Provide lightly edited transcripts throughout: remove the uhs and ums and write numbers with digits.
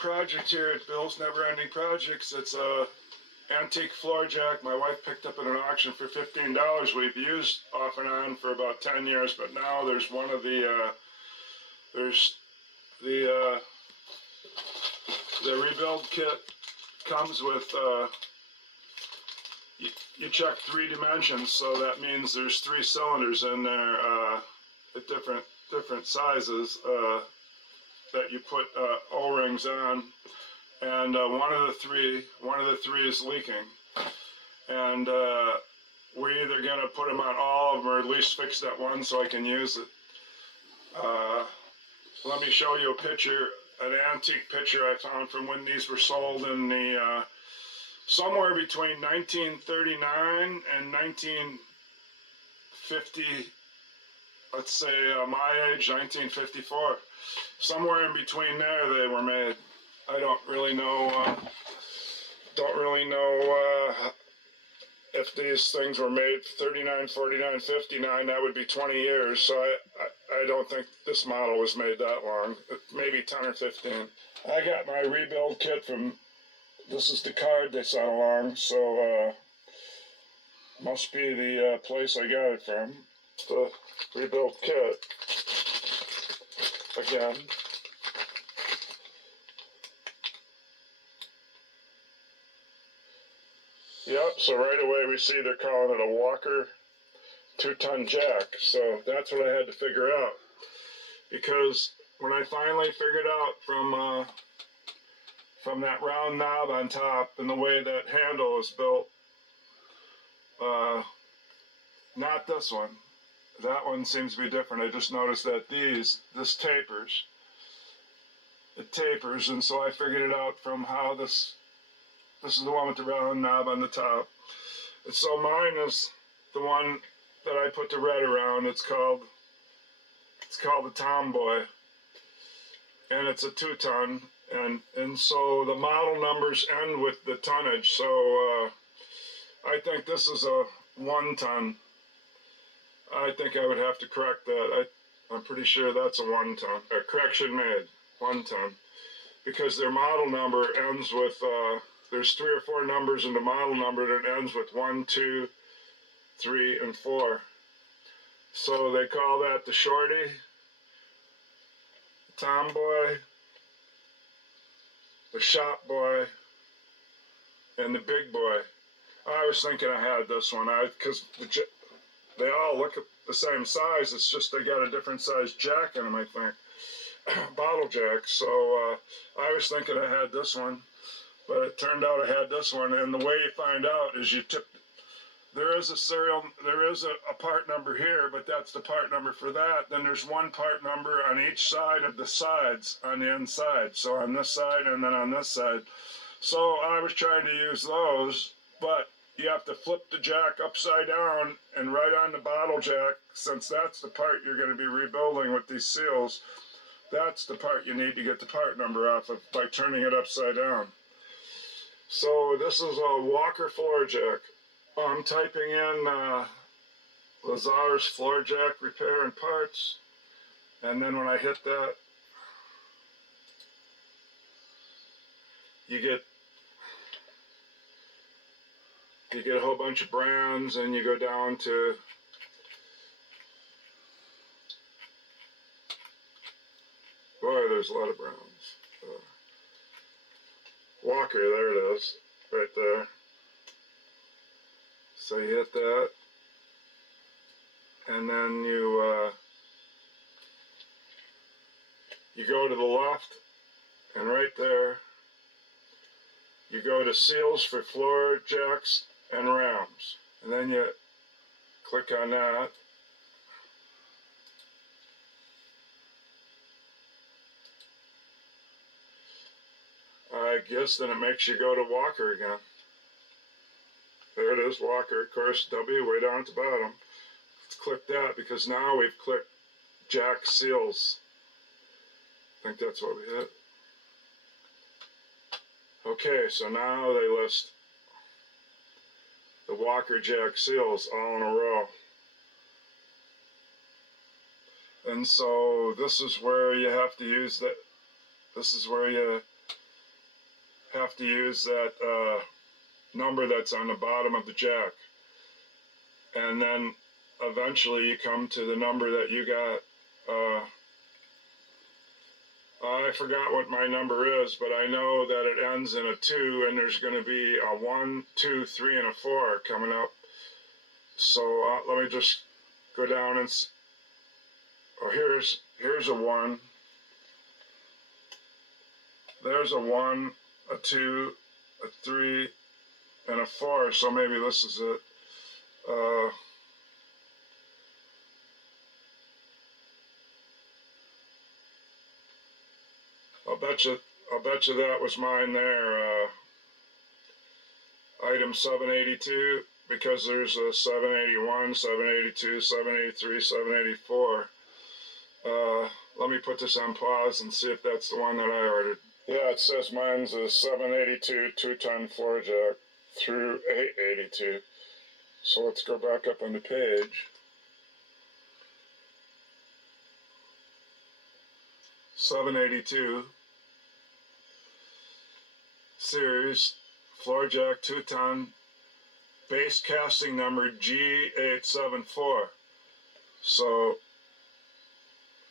project here at Bill's Never Ending Projects. It's a antique floor jack my wife picked up at an auction for $15. We've used off and on for about 10 years, but now there's one of the rebuild kit comes with you check 3 dimensions, so that means there's 3 cylinders in there at different sizes that you put O-rings on, and one of the three is leaking, and we're either going to put them on all of them or at least fix that one so I can use it. Let me show you a picture, an antique picture I found from when these were sold in the somewhere between 1939 and 1950, let's say my age, 1954. Somewhere in between there they were made. I don't really know if these things were made 39, 49, 59, that would be 20 years. So I don't think this model was made that long, maybe 10 or 15. I got my rebuild kit from, this is the card they sent along, so must be the place I got it from. It's the rebuild kit. Again. Yep, so right away we see they're calling it a Walker 2-ton jack. So that's what I had to figure out. Because when I finally figured out from that round knob on top and the way that handle is built, not this one. That one seems to be different. I just noticed that this tapers. It tapers, and so I figured it out from how this is the one with the round knob on the top. And so mine is the one that I put the red around. It's called the Tomboy, and it's a 2-ton, and so the model numbers end with the tonnage. So I think this is a 1-ton. I think I would have to correct that. I'm pretty sure that's a 1-ton. A correction made, 1-ton, because their model number ends with there's 3 or 4 numbers in the model number that ends with 1, 2, 3, and 4. So they call that the Shorty, the Tomboy, the Shop Boy, and the Big Boy. I was thinking I had this one, because they all look at the same size. It's just they got a different size jack in them, I think. Bottle jack. So I was thinking I had this one, but it turned out I had this one. And the way you find out is you tip. There is a part number here, but that's the part number for that. Then there's one part number on each side of the sides on the inside. So on this side and then on this side. So I was trying to use those, but you have to flip the jack upside down and right on the bottle jack, since that's the part you're going to be rebuilding with these seals. That's the part you need to get the part number off of by turning it upside down. So this is a Walker floor jack. I'm typing in Lazar's floor jack repair and parts, and then when I hit that, you get a whole bunch of brands, and you go down to boy, there's a lot of brands. Walker, there it is, right there. So you hit that, and then you go to the left, and right there, you go to seals for floor jacks and rams, and then you click on that. I guess then it makes you go to Walker again. There it is, Walker, of course, W way down at the bottom. Let's click that, because now we've clicked jack seals. I think that's what we hit. Okay, so now they list the Walker jack seals all in a row. And so this is where you have to use that. This is where you have to use that number that's on the bottom of the jack. And then eventually you come to the number that you got. I forgot what my number is, but I know that it ends in a 2, and there's going to be a 1, 2, 3, and a 4 coming up. So let me just go down and. Oh, here's a 1. There's a 1, a 2, a 3, and a 4. So maybe this is it. I'll bet you that was mine there. Item 782, because there's a 781, 782, 783, 784. Let me put this on pause and see if that's the one that I ordered. Yeah, it says mine's a 782 2-ton floor jack through 882. So let's go back up on the page. 782 series floor jack 2-ton base casting number G874. So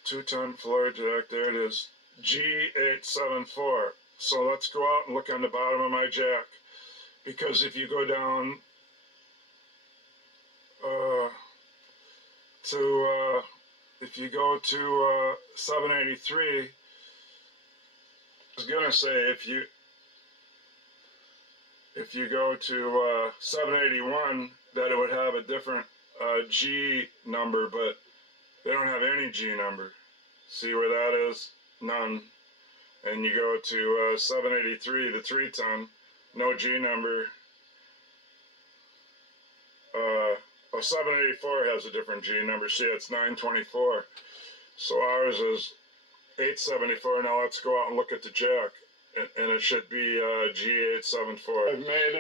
2-ton floor jack, there it is, G874. So let's go out and look on the bottom of my jack, because if you go down if you go to 783, I was gonna say if you go to 781, that it would have a different G number, but they don't have any G number. See where that is? None. And you go to 783, the 3-ton, no G number. 784 has a different G number. See, it's 924. So ours is 874. Now let's go out and look at the jack. And it should be G874. I've made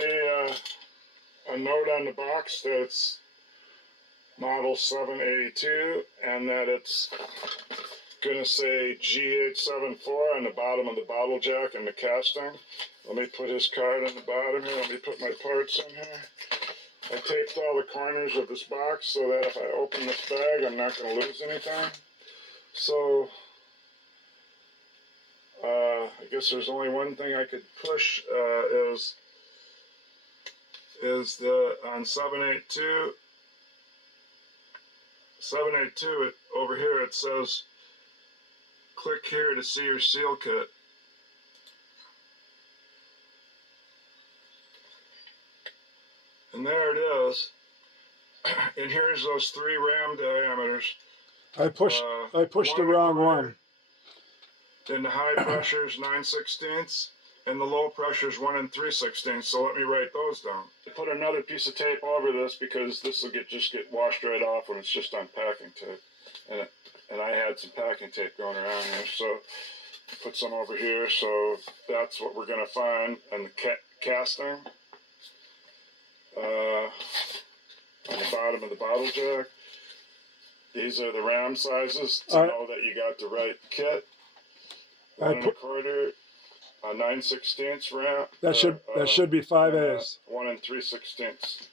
a note on the box that it's model 782, and that it's gonna say G874 on the bottom of the bottle jack and the casting. Let me put his card on the bottom here. Let me put my parts in here. I taped all the corners of this box so that if I open this bag, I'm not going to lose anything. So, I guess there's only one thing I could push, is the, on 782, over here it says, click here to see your seal kit. And there it is. And here's those 3 ram diameters. I pushed the wrong one. Then the high pressure is 9/16, and the low pressure is 1 3/16. So let me write those down. I put another piece of tape over this because this will just get washed right off when it's just on packing tape. And I had some packing tape going around here, so put some over here. So that's what we're gonna find on the casting. On the bottom of the bottle jack. These are the ram sizes to know that you got the right kit. 1 1/4, a 9/16 ram. That should be 5/8. 1 3/16.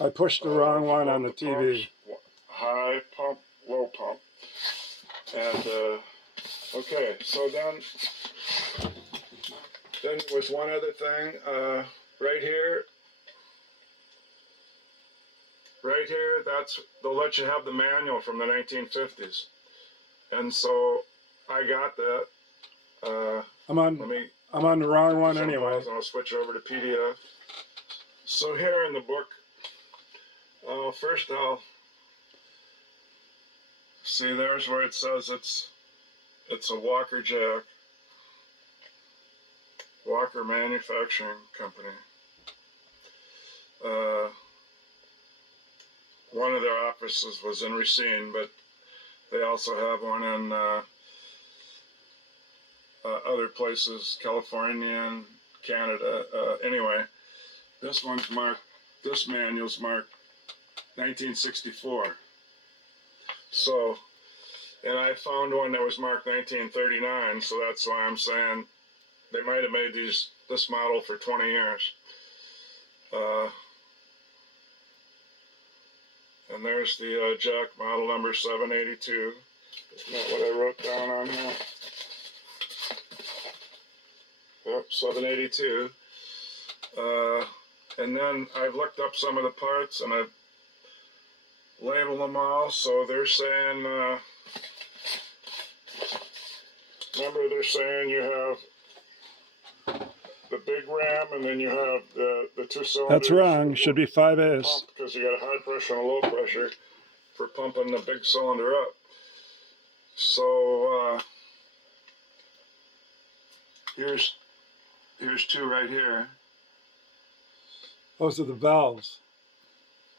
I pushed the wrong one on the TV. Pumps, high pump, low pump, and okay. So then there was one other thing right here. Right here, they'll let you have the manual from the 1950s, and so I got that. I'm on the wrong one anyway. And I'll switch over to PDF. So here in the book, first I'll see. There's where it says it's a Walker jack, Walker Manufacturing Company. One of their offices was in Racine, but they also have one in other places, California and Canada. Anyway, this manual's marked 1964. So, and I found one that was marked 1939, so that's why I'm saying they might have made this model for 20 years. And there's the jack model number 782. Isn't that what I wrote down on here? Yep, 782. And then I've looked up some of the parts and I've labeled them all. So they're saying, remember they're saying you have the big ram and then you have the two cylinders. That's wrong. Should be 5As. Because you got a high pressure and a low pressure for pumping the big cylinder up. So here's two right here. Those are the valves.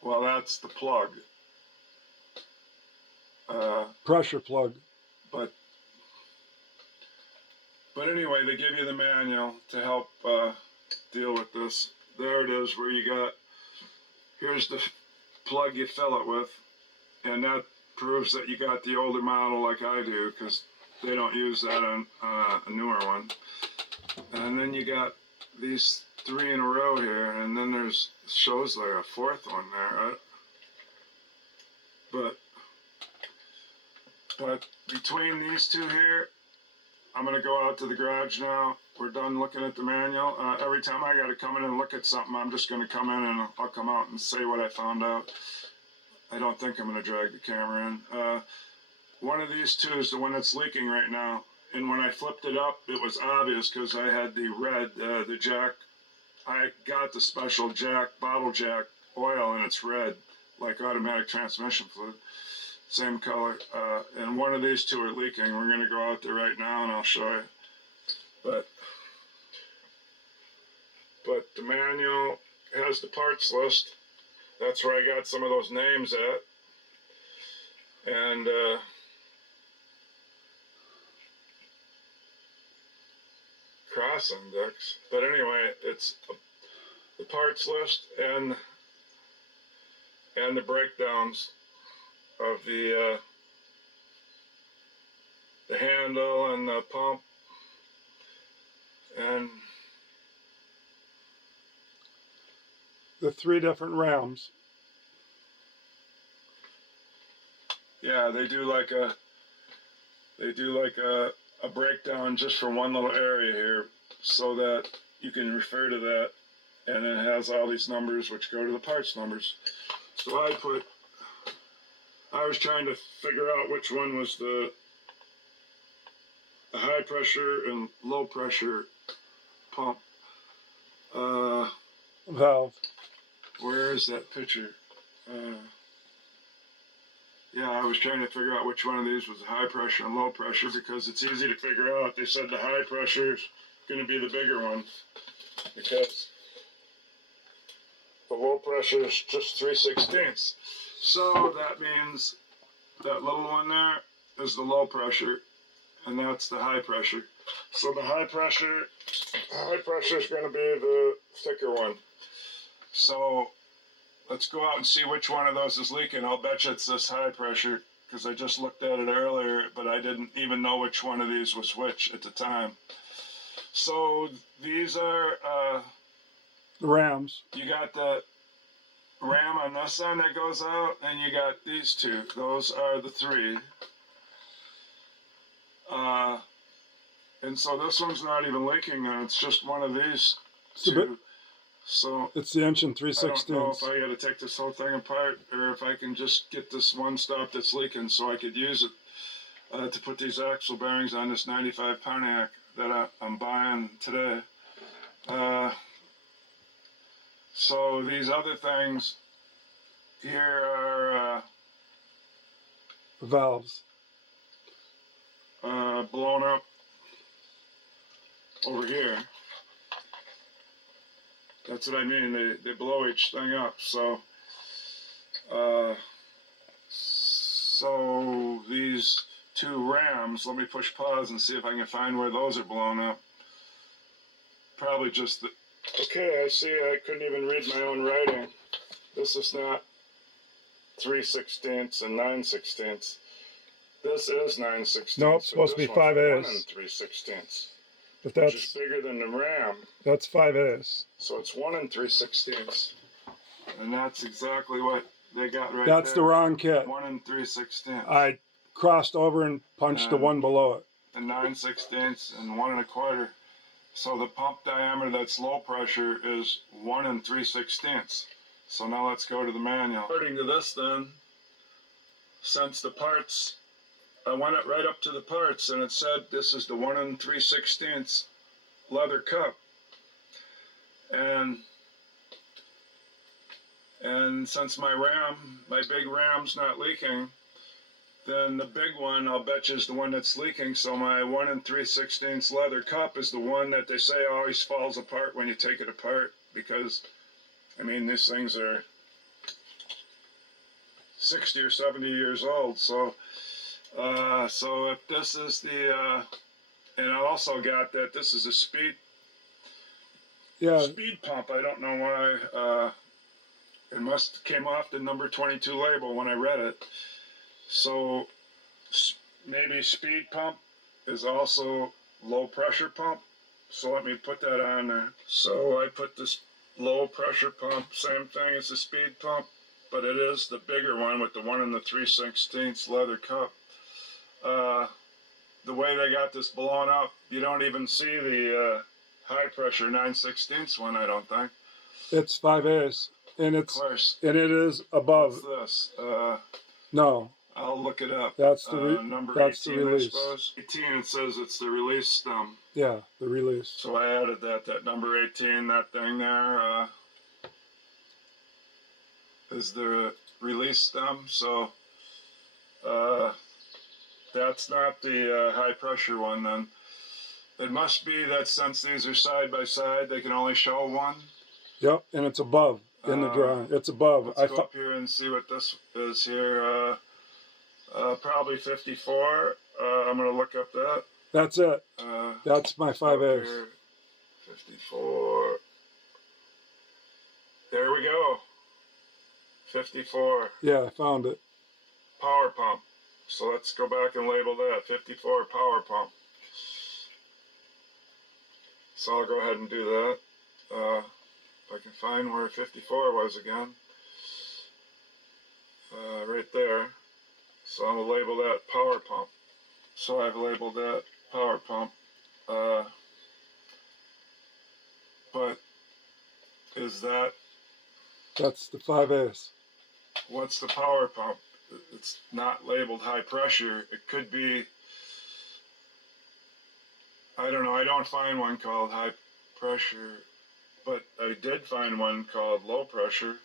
Well, that's the plug. Pressure plug. But anyway, they give you the manual to help deal with this. There it is, where you got, here's the plug you fill it with, and that proves that you got the older model like I do, because they don't use that on a newer one. And then you got these 3 in a row here, and then there's, shows like a 4th one there, right? But between these two here, I'm going to go out to the garage now. We're done looking at the manual. Every time I got to come in and look at something, I'm just going to come in and I'll come out and say what I found out. I don't think I'm going to drag the camera in. One of these two is the one that's leaking right now. And when I flipped it up, it was obvious because I had the red, the jack. I got the special jack, bottle jack oil, and it's red, like automatic transmission fluid. Same color. And one of these two are leaking. We're going to go out there right now and I'll show you. But the manual has the parts list. That's where I got some of those names at. And cross index. But anyway, it's the parts list and the breakdowns of the handle and the pump, and the 3 different rams. Yeah, they do like a breakdown just for one little area here, so that you can refer to that, and it has all these numbers which go to the parts numbers. So I was trying to figure out which one was the high pressure and low pressure pump. Valve. Where is that picture? Yeah, I was trying to figure out which one of these was high pressure and low pressure because it's easy to figure out. They said the high pressure is going to be the bigger one because the low pressure is just 3/16. So that means that little one there is the low pressure, and that's the high pressure. So the high pressure is going to be the thicker one. So let's go out and see which one of those is leaking. I'll bet you it's this high pressure because I just looked at it earlier, but I didn't even know which one of these was which at the time. So these are the rams. You got the ram on this end that goes out, and you got these two. Those are the 3. And so this one's not even leaking now. It's just one of these two. So it's the inch and 3/16. I don't know if I got to take this whole thing apart or if I can just get this one stop that's leaking so I could use it to put these axle bearings on this 95 Pontiac that I'm buying today. So these other things here are valves. Blown up over here. That's what I mean. They blow each thing up. So so these 2 rams. Let me push pause and see if I can find where those are blown up. Probably just the. Okay, I see. I couldn't even read my own writing. This is not 3/16 and 9/16. This is 9/16. Nope, supposed to be 5As. 1 3/16. But which is bigger than the Ram. that's 5/8. So it's 1 3/16. And that's exactly what they got right That's there. the wrong kit. 1 3/16. I crossed over and punched the one below it. And 9/16 and 1 1/4. So the pump diameter that's low pressure is 1 3/16. So now let's go to the manual. According to this then, since the parts, I went it right up to the parts and it said this is the 1 3/16 leather cup. And since my big Ram's not leaking, then the big one, I'll bet you, is the one that's leaking. So my 1 3/16 leather cup is the one that they say always falls apart when you take it apart. Because, I mean, these things are 60 or 70 years old. So if this is the, and I also got that this is a speed pump. I don't know why. It must came off the number 22 label when I read it. So maybe speed pump is also low pressure pump. So let me put that on there. So I put this low pressure pump, same thing as the speed pump, but it is the bigger one with the 1 3/16 leather cup. The way they got this blown up, you don't even see the high pressure 9/16 one, I don't think. It's 5/8. And it's COARSE. and it is above. What's this? No. I'll look it up. That's the number that's 18, the release. I suppose. 18, it says it's the release stem. Yeah, the release. So I added that number 18, that thing there, is the release stem. So that's not the high pressure one then. It must be that since these are side by side, they can only show one. Yep, and it's above in the drawing. It's above. Let's go up here and see what this is here. Probably 54. I'm going to look up that. That's it. That's my 5/8. 54. There we go. 54. Yeah, I found it. Power pump. So let's go back and label that. 54 power pump. So I'll go ahead and do that. If I can find where 54 was again. Right there. So I'm going to label that power pump. So I've labeled that power pump. But is that... That's the 5/8. What's the power pump? It's not labeled high pressure. It could be... I don't know. I don't find one called high pressure. But I did find one called low pressure.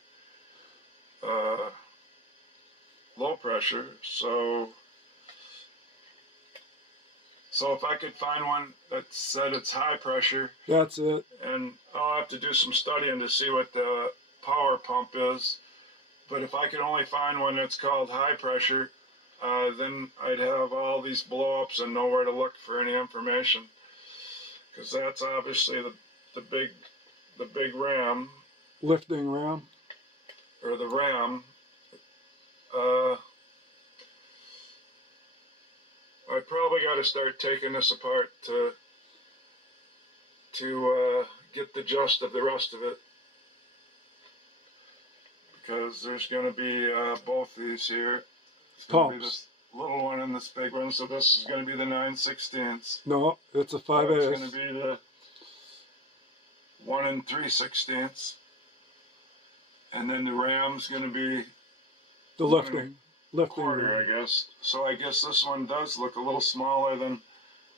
Low pressure. So if I could find one that said it's high pressure, that's it. And I'll have to do some studying to see what the power pump is. But if I could only find one that's called high pressure, then I'd have all these blow-ups and know where to look for any information. Because that's obviously the big Ram. Lifting Ram. Or the Ram. I probably got to start taking this apart to get the gist of the rest of it. Because there's going to be both these here. It's going to be this little one and this big one. So this is going to be the 9/16. No, it's a 5/8. It's going to be the 1 3/16. And then the Ram's going to be the lifting quarter, I guess. So I guess this one does look a little smaller than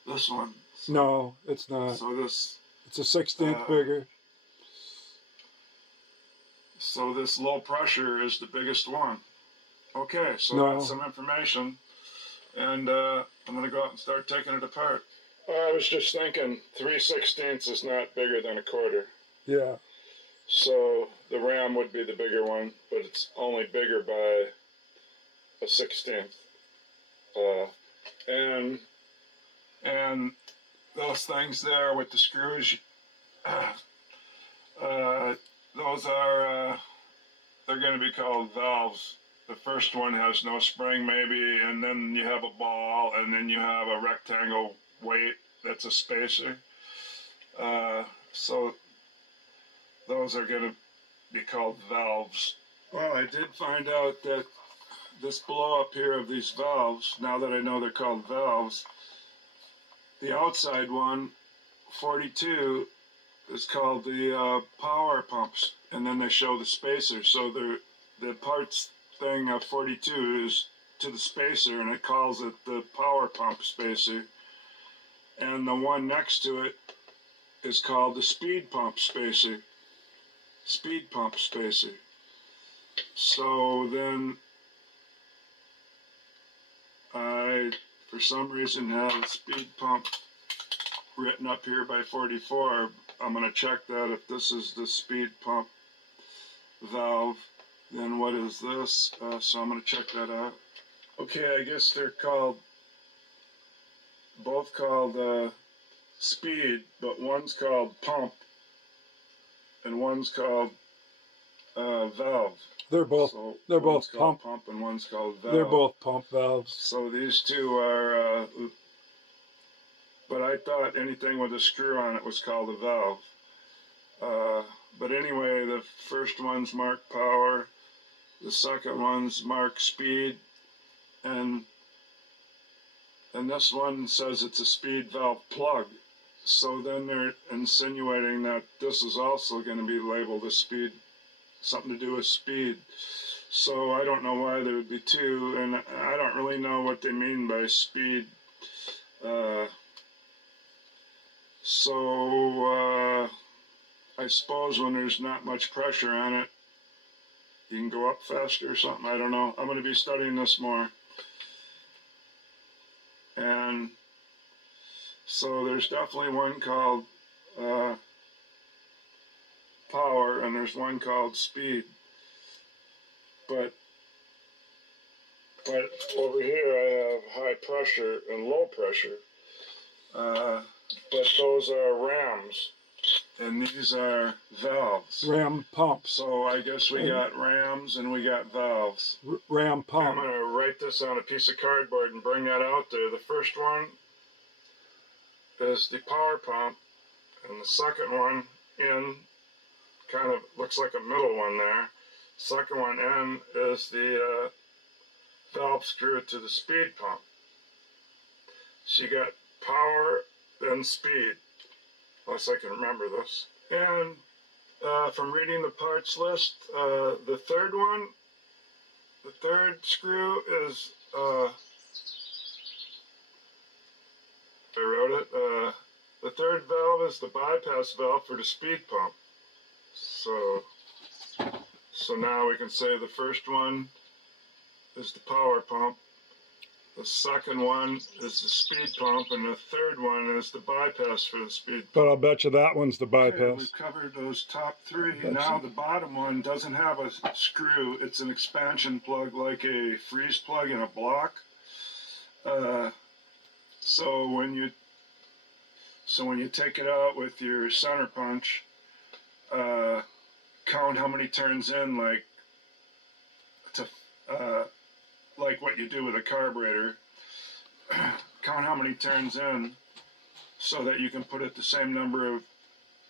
this one. So, no, it's not. So this... It's a 1/16 bigger. So this low pressure is the biggest one. Okay, so that's some information. And I'm going to go out and start taking it apart. I was just thinking 3/16 is not bigger than a quarter. Yeah. So the Ram would be the bigger one, but it's only bigger by a 1/16. And those things there with the screws, those are, they're going to be called valves. The first one has no spring maybe, and then you have a ball, and then you have a rectangle weight that's a spacer. So those are going to be called valves. Well, I did find out that this blow up here of these valves, now that I know they're called valves, the outside one, 42, is called the power pumps, and then they show the spacer. So the parts thing of 42 is to the spacer, and it calls it the power pump spacer. And the one next to it is called the speed pump spacer. Speed pump spacer. So then I, for some reason, have speed pump written up here by 44. I'm going to check that. If this is the speed pump valve, then what is this? So I'm going to check that out. Okay, I guess they're both called speed, but one's called pump and one's called valve. They're both pump and one's called valve. They're both pump valves. So these two are, but I thought anything with a screw on it was called a valve. But anyway, the first one's marked power, the second one's marked speed, and this one says it's a speed valve plug. So then they're insinuating that this is also going to be labeled a speed, something to do with speed. So I don't know why there would be two, and I don't really know what they mean by speed. I suppose when there's not much pressure on it, you can go up faster or something. I don't know. I'm going to be studying this more. And so there's definitely one called power, and there's one called speed. But over here I have high pressure and low pressure. But those are rams, and these are valves. Ram pumps. So I guess we got rams and we got valves. Ram pump. I'm going to write this on a piece of cardboard and bring that out there. The first one is the power pump, and the second one in kind of looks like a middle one there. Second one in is the valve screw to the speed pump. So you got power, then speed, unless I can remember this. And from reading the parts list, the third screw is, I wrote it, the third valve is the bypass valve for the speed pump. So now we can say the first one is the power pump, the second one is the speed pump, and the third one is the bypass for the speed pump. But I'll bet you that one's the bypass. Okay, we've covered those top three. Now the bottom one doesn't have a screw. It's an expansion plug, like a freeze plug in a block. So when you take it out with your center punch, count how many turns in, like what you do with a carburetor. Count how many turns in so that you can put it the same number of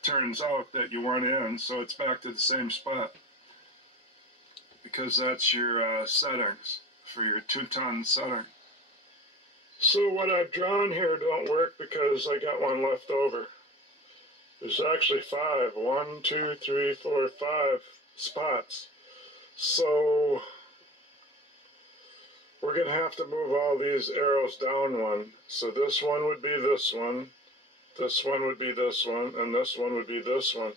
turns out that you want in, so it's back to the same spot. Because that's your settings for your 2-ton setting. So what I've drawn here don't work because I got one left over. There's actually 5. 1, 2, 3, 4, 5 spots. So we're going to have to move all these arrows down one. So this one would be this one would be this one, and this one would be this one.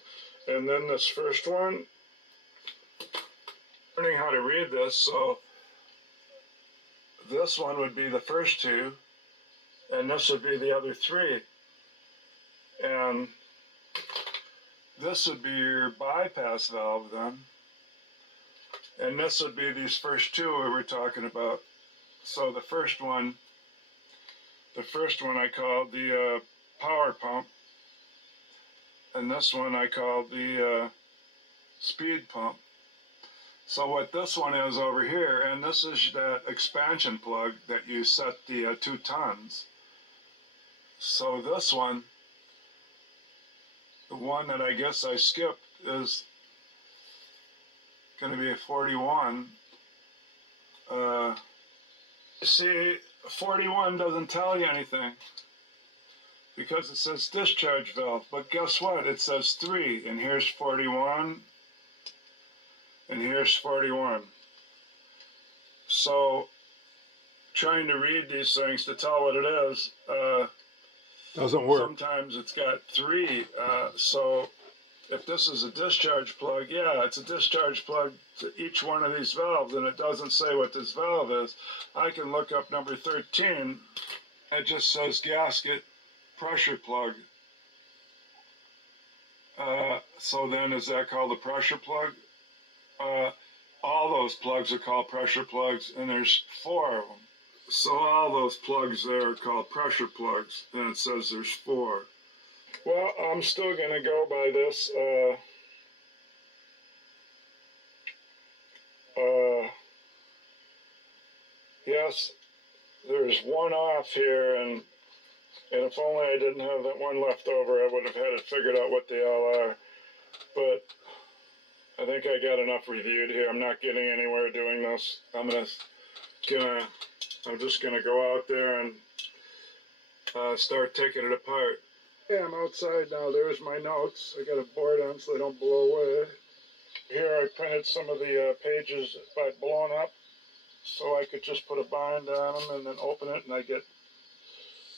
And then this first one, learning how to read this, so this one would be the first two, and this would be the other 3. And this would be your bypass valve then. And this would be these first 2 we were talking about. So the first one I called the power pump, and this one I called the speed pump. So what this one is over here, and this is that expansion plug that you set the 2 tons. So this one The one that I guess I skipped is going to be a 41. See, 41 doesn't tell you anything because it says discharge valve, but guess what? It says 3, and here's 41, and here's 41. So trying to read these things to tell what it is, doesn't work. sometimes it's got 3, so if this is a discharge plug, yeah, it's a discharge plug to each one of these valves, and it doesn't say what this valve is. I can look up number 13. It just says gasket pressure plug. So then is that called a pressure plug? All those plugs are called pressure plugs, and there's 4 of them. So all those plugs there are called pressure plugs, and it says there's 4. Well, I'm still going to go by this. Yes, there's one off here, and if only I didn't have that one left over, I would have had it figured out what they all are. But I think I got enough reviewed here. I'm not getting anywhere doing this. I'm just gonna go out there and start taking it apart. Yeah, I'm outside now. There's my notes. I got a board on so they don't blow away. Here I printed some of the pages by blowing up, so I could just put a bind on them and then open it, and I get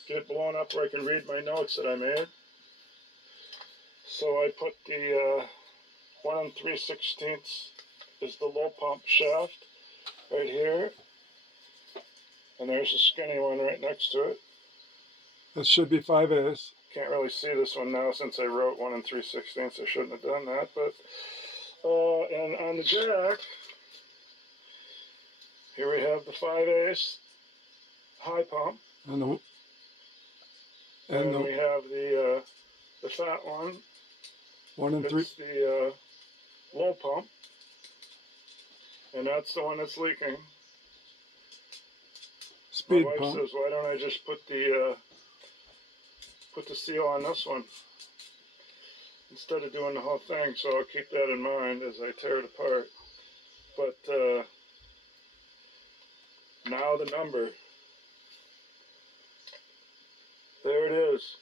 it blown up where I can read my notes that I made. So I put the 1 3/16 is the low pump shaft right here, and there's a skinny one right next to it. That should be 5/8. Can't really see this one now since I wrote 1 3/16. I shouldn't have done that, but and on the jack, here we have the 5/8 high pump, and we have the fat one. 1 3. It's the low pump, and that's the one that's leaking. Speed My wife pump. says, "Why don't I just put the seal on this one instead of doing the whole thing?" So I'll keep that in mind as I tear it apart. But now the number. There it is.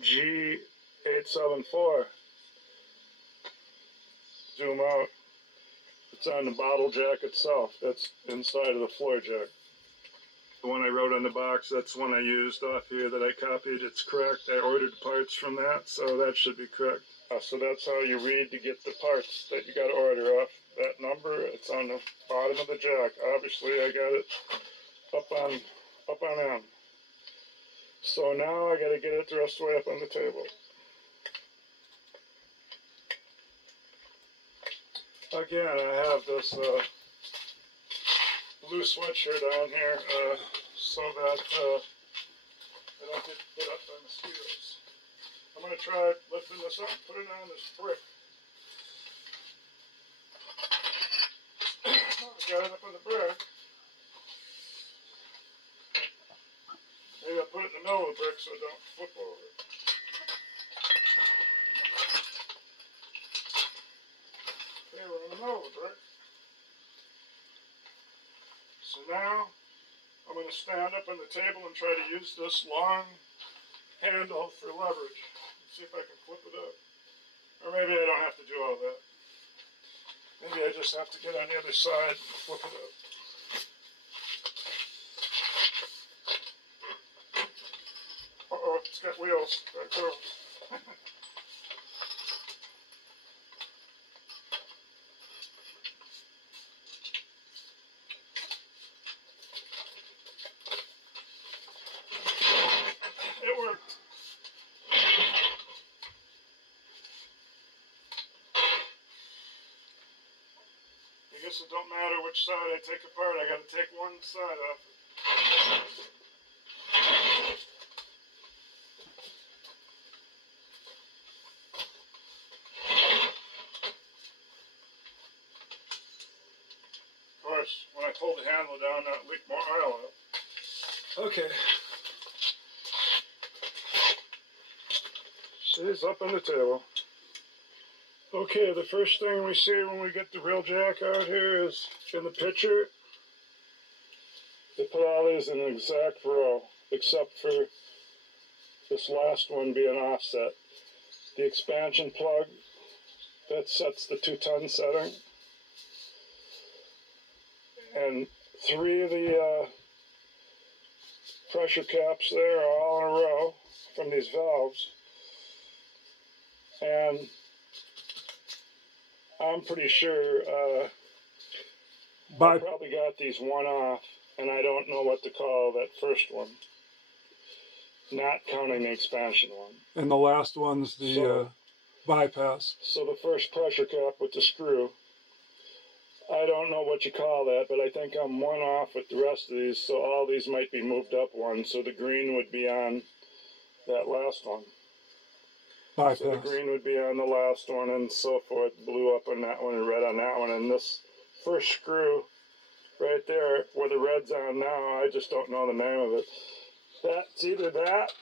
G874. Zoom out. It's on the bottle jack itself. That's inside of the floor jack. The one I wrote on the box, that's one I used off here that I copied. It's correct. I ordered parts from that, so that should be correct. So that's how you read to get the parts that you got to order off. That number, it's on the bottom of the jack. Obviously, I got it up on end. So now I got to get it the rest of the way up on the table. Again, I have this blue sweatshirt on here so that I don't get bit up by mosquitoes. I'm going to try lifting this up and put it on this brick. I got it up on the brick. Maybe I'll put it in the middle of the brick so it don't flip over. Okay, we're in the middle of the brick. So now I'm going to stand up on the table and try to use this long handle for leverage. See if I can flip it up. Or maybe I don't have to do all that. Maybe I just have to get on the other side and flip it up. Uh-oh, it's got wheels. Back over. It worked. I guess it don't matter which side I take apart. I got to take one side off. Of course, when I pulled the handle down, that leaked more oil out. Okay. He's up on the table. Okay, the first thing we see when we get the real jack out here is in the picture. They put all these in an exact row, except for this last one being offset. The expansion plug, that sets the 2-ton setting. And 3 of the pressure caps there are all in a row from these valves. And I'm pretty sure I probably got these one off, and I don't know what to call that first one. Not counting the expansion one. And the last one's the bypass. So the first pressure cap with the screw, I don't know what you call that, but I think I'm one off with the rest of these, so all these might be moved up one, so the green would be on that last one. Bypass. So the green would be on the last one and so forth, blue up on that one and red on that one, and this first screw right there where the red's on now, I just don't know the name of it. That's either that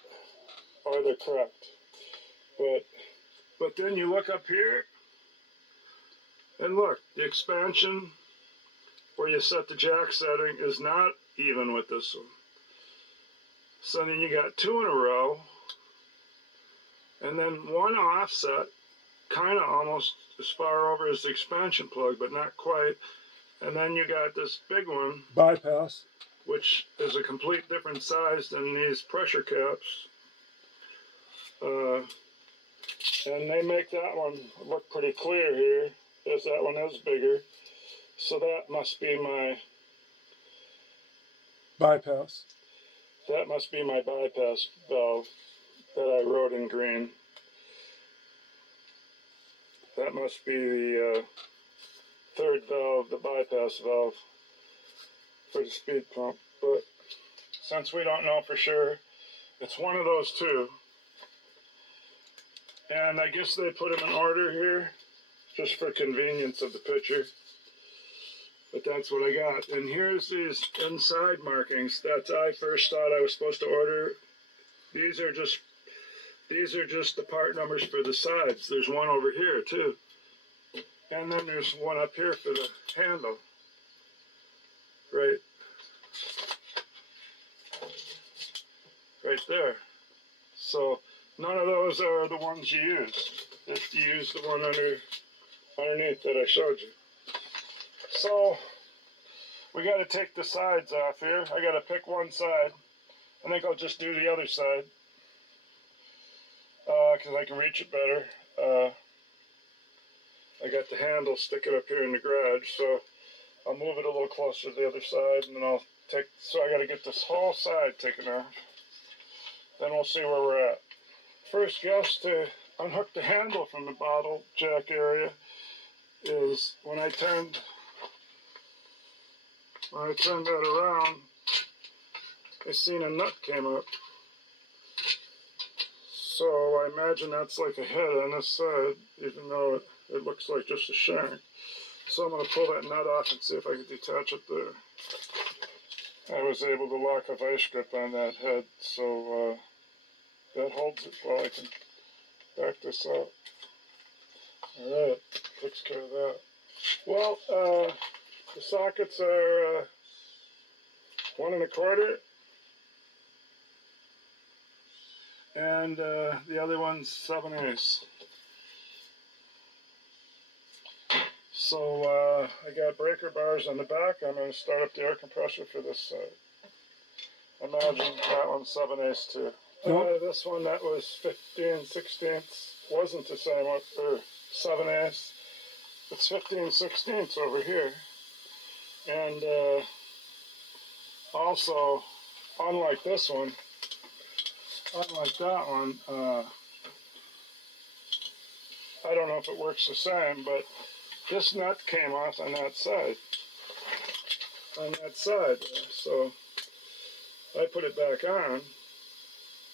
or they're correct. But then you look up here, and look, the expansion where you set the jack setting is not even with this one. So then you got 2 in a row, and then one offset, kind of almost as far over as the expansion plug, but not quite. And then you got this big one, bypass, which is a complete different size than these pressure caps. And they make that one look pretty clear here, as that one is bigger. So that must be my bypass. That must be my bypass valve that I wrote in green. That must be the third valve, the bypass valve for the speed pump. But since we don't know for sure, it's one of those 2. And I guess they put them in order here, just for convenience of the picture. But that's what I got. And here's these inside markings that I first thought I was supposed to order. These are just the part numbers for the sides. There's one over here too. And then there's one up here for the handle. Right there. So none of those are the ones you use. If you use the one underneath that I showed you. So we got to take the sides off here. I got to pick one side. I think I'll just do the other side because I can reach it better. I got the handle sticking up here in the garage, so I'll move it a little closer to the other side, and then I'll take. So I got to get this whole side taken off. Then we'll see where we're at. First guess to unhook the handle from the bottle jack area is when I turned that around, I seen a nut came up. So I imagine that's like a head on this side, even though it looks like just a shank. So I'm going to pull that nut off and see if I can detach it there. I was able to lock a vice grip on that head, so that holds it while I can back this up. Alright, takes care of that. Well, the sockets are 1 1/4, and the other one's 7/8. So I got breaker bars on the back. I'm going to start up the air compressor for this side. Imagine that one's 7/8 too. This one that was 15/16 wasn't the same, or 7/8. It's 15/16 over here. And also, unlike this one, unlike that one, I don't know if it works the same, but this nut came off on that side. So I put it back on,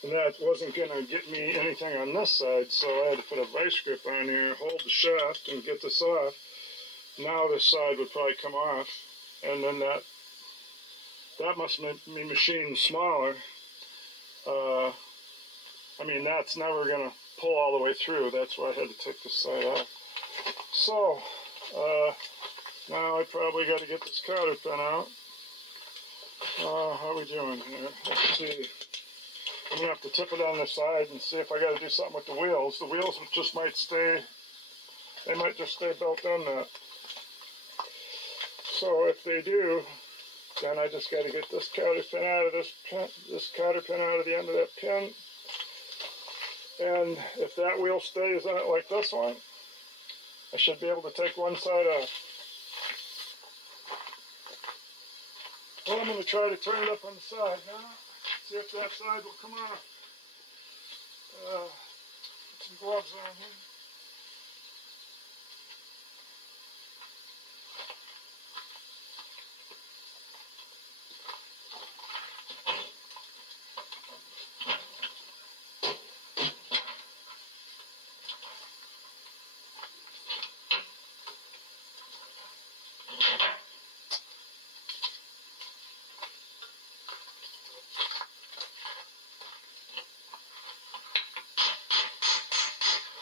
and that wasn't going to get me anything on this side, so I had to put a vice grip on here, hold the shaft, and get this off. Now this side would probably come off, and then that must be machined smaller. I mean, that's never going to pull all the way through. That's why I had to take this side off. So, now I probably got to get this cotter pin out. How are we doing here? Let's see. I'm going to have to tip it on the side and see if I got to do something with the wheels. The wheels just might stay, they might just stay built on that. So if they do, then I just got to get this cotter pin out of this cotter pin out of the end of that pin. And if that wheel stays on it like this one, I should be able to take one side off. Well, I'm going to try to turn it up on the side now. See if that side will come off. Put some gloves on here.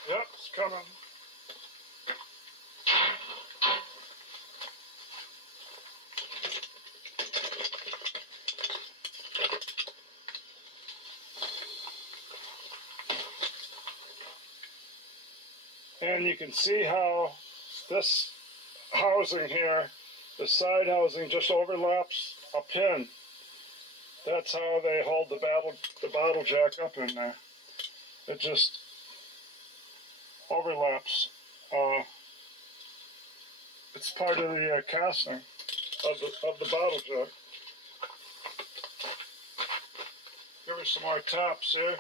Yep, it's coming. And you can see how this housing here, the side housing just overlaps a pin. That's how they hold the bottle jack up in there. It just overlaps. It's part of the casting of the bottle jack. Give her some more taps here.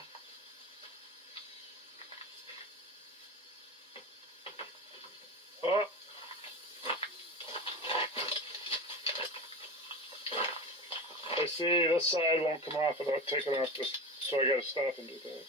Oh. I see this side won't come off without taking off this, so I gotta stop and do that.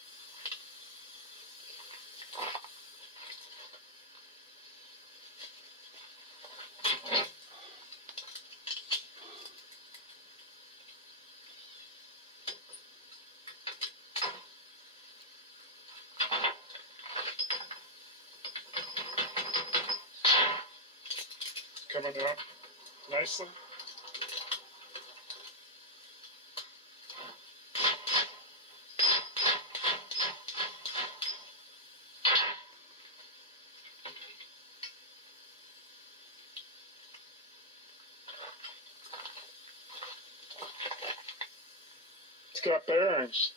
Coming out nicely. It's got bearings,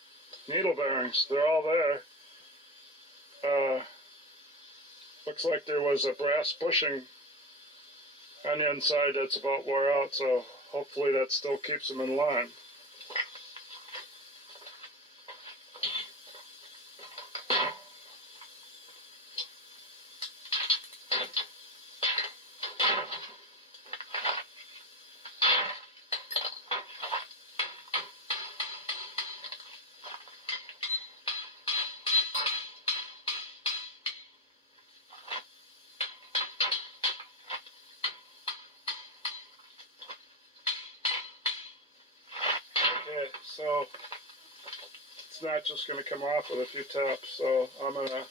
needle bearings. They're all there. Looks like there was a brass bushing on the inside that's about wore out, so hopefully that still keeps them in line. Okay, so it's not just going to come off with a few taps, so I'm going to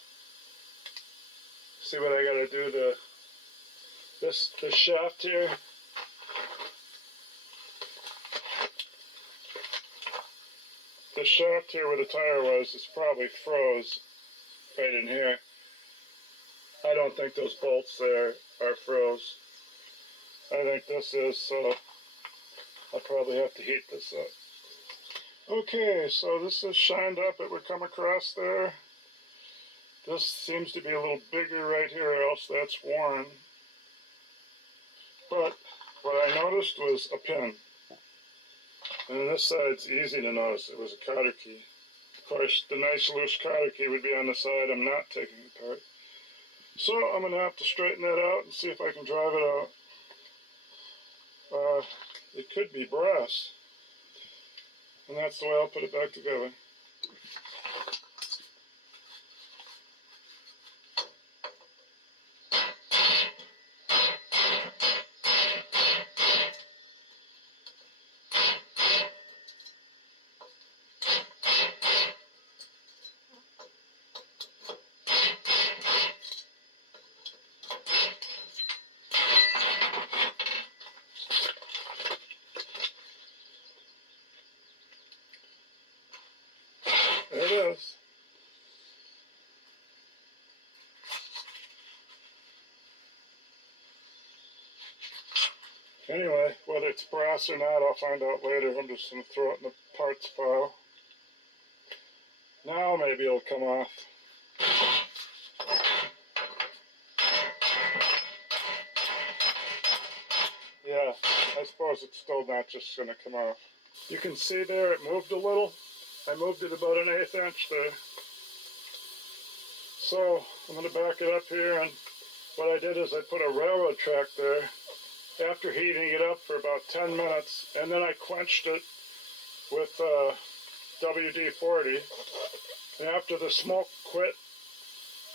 see what I got to do to this shaft here. The shaft here where the tire was is probably froze right in here. I don't think those bolts there are froze. I think this is, so I'll probably have to heat this up. Okay, so this is shined up. It would come across there. This seems to be a little bigger right here, or else that's worn. But what I noticed was a pin. And this side's easy to notice. It was a cotter key. Of course, the nice loose cotter key would be on the side I'm not taking apart. So I'm going to have to straighten that out and see if I can drive it out. It could be brass. And that's the way I'll put it back together. Anyway, whether it's brass or not, I'll find out later. I'm just going to throw it in the parts pile. Now maybe it'll come off. Yeah, I suppose it's still not just going to come off. You can see there it moved a little. I moved it about an 1/8 inch there. So I'm going to back it up here, and what I did is I put a railroad track there after heating it up for about 10 minutes, and then I quenched it with WD-40. And after the smoke quit,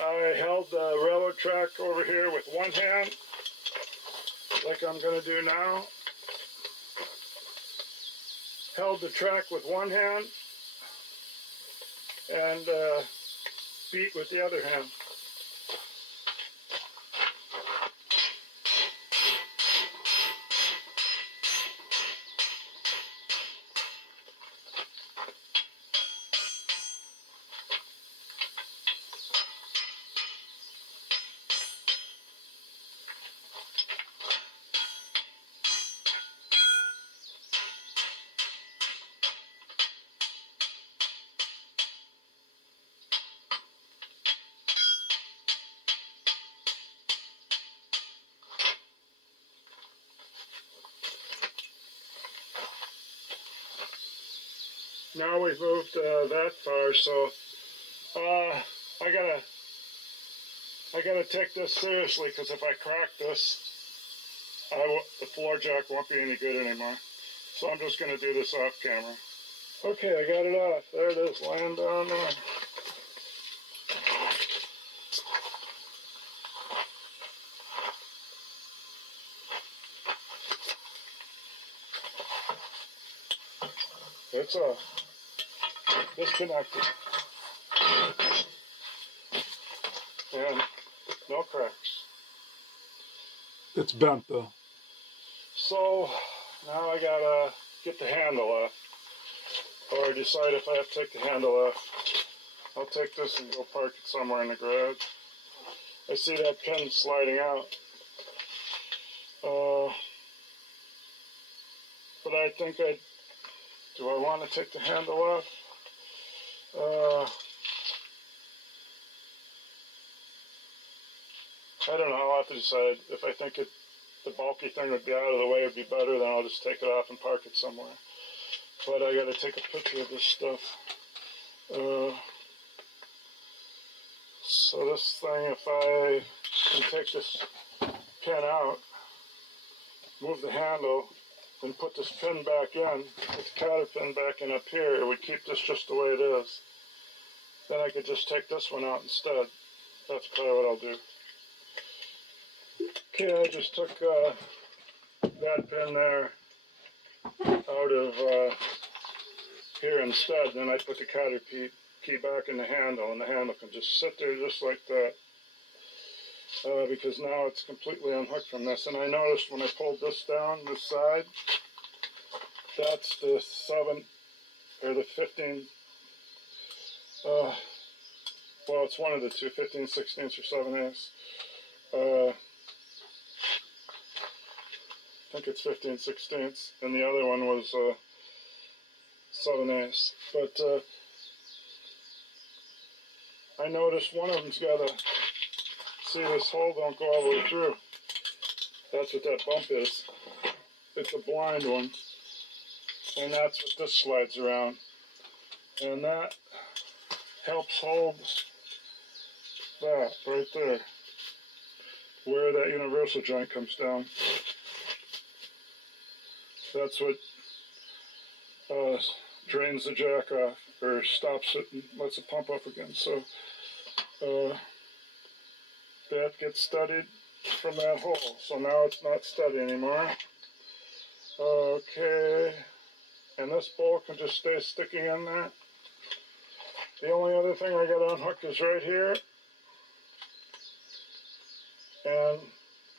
I held the railroad track over here with one hand, like I'm going to do now. Held the track with one hand and beat with the other hand. Now we've moved that far, so I gotta take this seriously, because if I crack this, the floor jack won't be any good anymore. So I'm just gonna do this off camera. Okay, I got it off. There it is, laying down there. It's disconnected. And no cracks. It's bent though. So now I gotta get the handle off, or decide if I have to take the handle off. I'll take this and go park it somewhere in the garage. I see that pin sliding out. But I think do I want to take the handle off? I don't know, I'll have to decide. If I think the bulky thing would be out of the way, it'd be better, then I'll just take it off and park it somewhere. But I gotta take a picture of this stuff. So this thing, if I can take this pin out, move the handle, and put this pin back in, put the cotter pin back in up here, it would keep this just the way it is. Then I could just take this one out instead. That's probably what I'll do. Okay, I just took that pin there out of here instead. Then I put the cotter key back in the handle, and the handle can just sit there just like that. Because now it's completely unhooked from this. And I noticed when I pulled this down, this side, that's the 7 or the 15. Well, it's one of the two, 15 16ths or 7/8. I think it's 15 16ths, and the other one was 7/8. But I noticed one of them's got a, see, this hole don't go all the way through. That's what that bump is. It's a blind one, and that's what this slides around. And that helps hold that right there, where that universal joint comes down. That's what drains the jack off, or stops it and lets it pump up again. So that gets studied from that hole. So now it's not study anymore. Okay, and this bolt can just stay sticking in there. The only other thing I got to unhook is right here. And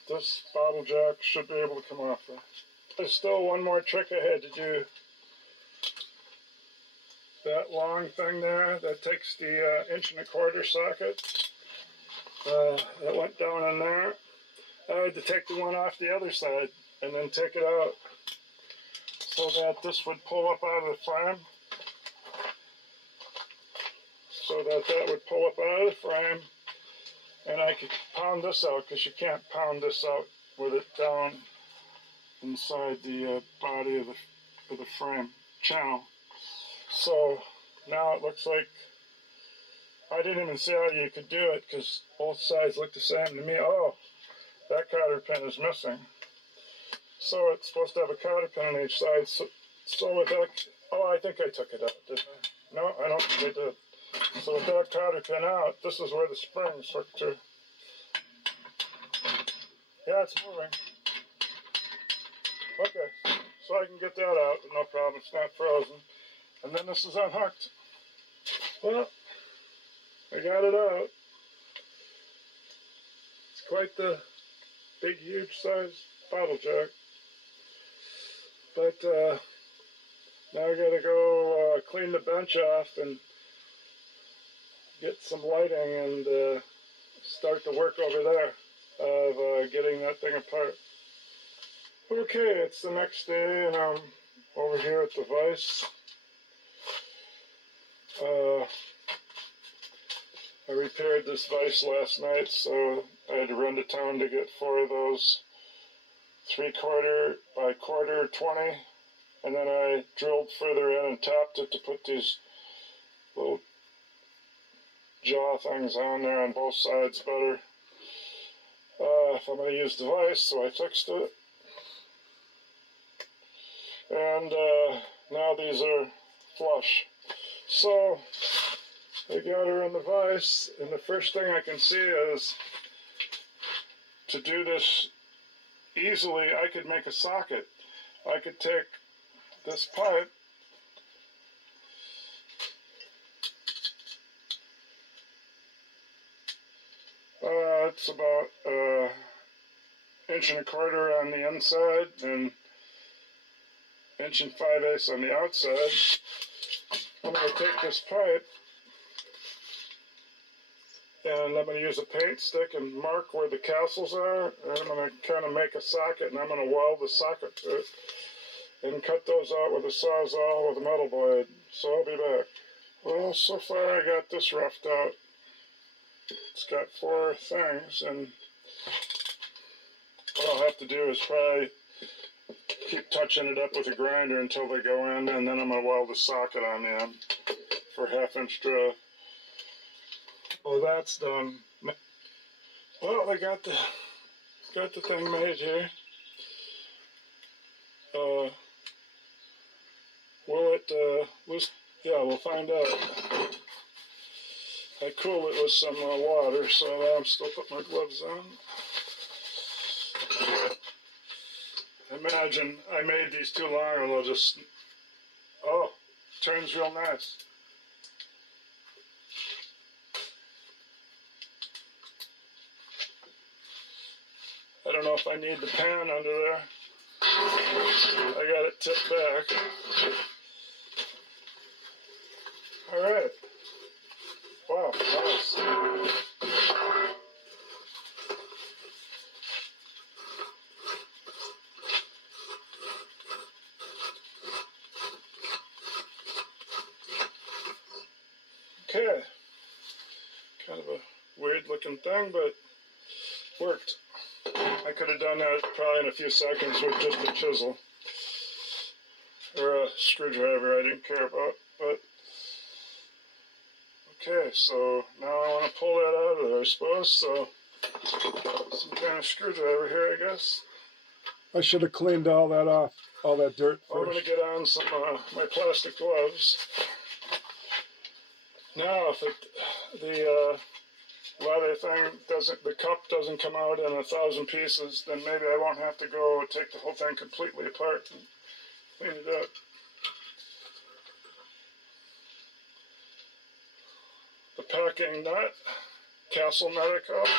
this bottle jack should be able to come off there. There's still one more trick I had to do. That long thing there that takes the 1¼ inch socket, that went down in there. I had to take the one off the other side and then take it out so that this would pull up out of the frame. So that would pull up out of the frame, and I could pound this out, because you can't pound this out with it down inside the body of the frame channel. So now it looks like, I didn't even see how you could do it, because both sides look the same to me. Oh, that cotter pin is missing. So it's supposed to have a cotter pin on each side. So with that, oh, I think I took it out, didn't I? No, I don't think I did. So with that cotter pin out, this is where the springs hook to. Yeah, it's moving. Okay, so I can get that out, no problem, it's not frozen. And then this is unhooked. Well, I got it out. It's quite the big, huge size bottle jack. But now I gotta go clean the bench off and get some lighting and start the work over there of getting that thing apart. Okay, it's the next day and I'm over here at the vise. I repaired this vise last night, so I had to run to town to get 4 of those 3/4 by 1/4 20, and then I drilled further in and tapped it to put these little jaw things on there on both sides better. If I'm going to use the vise, so I fixed it. And now these are flush. So I got her in the vise, and the first thing I can see is, to do this easily, I could make a socket. I could take this pipe it's about 1 1/4 on the inside and 1 5/8 on the outside. I'm going to take this pipe and I'm going to use a paint stick and mark where the castles are, and I'm going to kind of make a socket, and I'm going to weld the socket to it and cut those out with a sawzall with a metal blade. So I'll be back. Well, so far I got this roughed out. It's got 4 things, and what I'll have to do is probably keep touching it up with a grinder until they go in, and then I'm going to weld the socket on the end for 1/2" drive. Oh, that's done. Well, I got the thing made here. Will it lose? Yeah, we'll find out. I cooled it with some water, so now I'm still putting my gloves on. Imagine I made these too long and they'll just, oh, turns real nice. I don't know if I need the pan under there. I got it tipped back. All right. Wow, nice. Okay. Kind of a weird looking thing, but worked. I could have done that probably in a few seconds with just a chisel or a screwdriver I didn't care about, but okay, so now I want to pull that out of there, I suppose, so some kind of screwdriver here, I guess. I should have cleaned all that off, all that dirt first. I'm going to get on some my plastic gloves. Now, if the leather thing the cup doesn't come out in 1,000 pieces, then maybe I won't have to go take the whole thing completely apart and clean it up. The packing nut, castle nut I call it.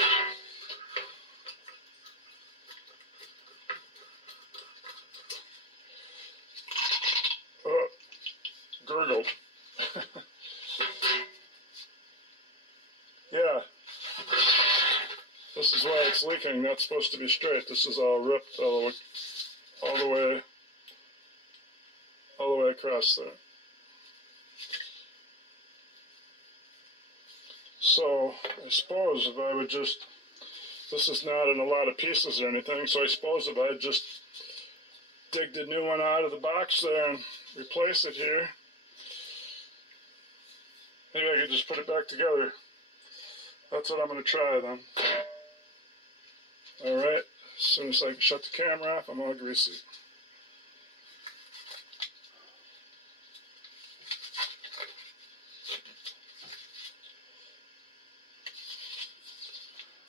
Oh, gurgled. Yeah. This is why it's leaking. That's supposed to be straight. This is all ripped all the way. all the way across there. So I suppose if I would just, this is not in a lot of pieces or anything, so I suppose if I just dig the new one out of the box there and replace it here, maybe I could just put it back together. That's what I'm going to try then. Alright, as soon as I can shut the camera off, I'm all greasy.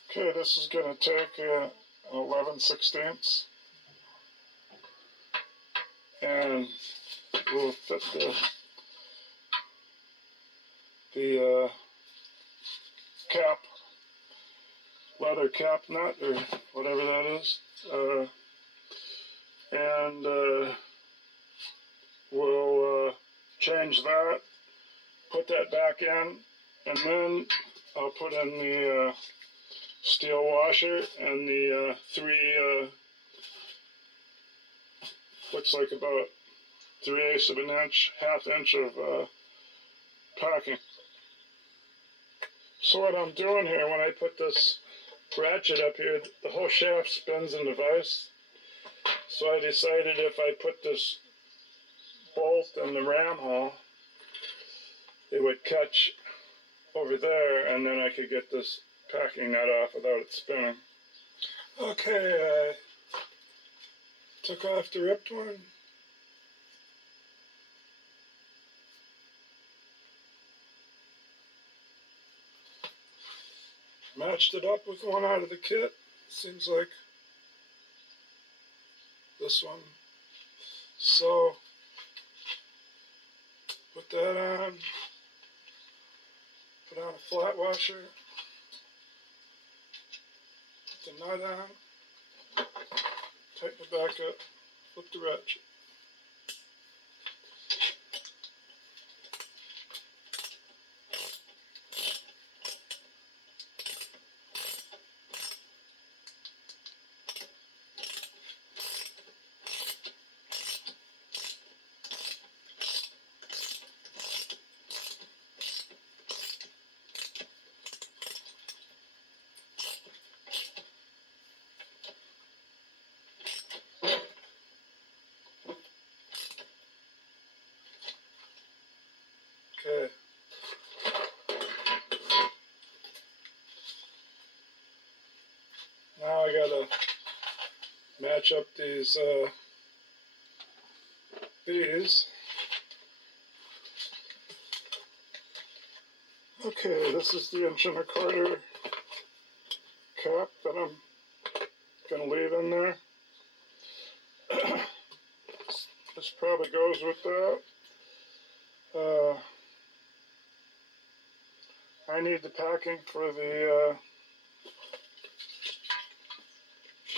Okay, this is going to take 11/16, and we'll fit the cap, leather cap nut or whatever that is, and we'll change that, put that back in, and then I'll put in the steel washer and the 3 looks like about 3/8 of an inch, ½ inch of packing. So what I'm doing here, when I put this ratchet up here, the whole shaft spins in the vise. So I decided if I put this bolt in the ram hole, it would catch over there, and then I could get this packing nut off without it spinning. Okay, I took off the ripped one. Matched it up with one out of the kit. Seems like this one. So, put that on. Put on a flat washer. Put the nut on. Tighten it back up. Flip the ratchet. Okay. Now I gotta match up these Okay, this is the 1¼ inch cap that I'm gonna leave in there. This probably goes with that. I need the packing for the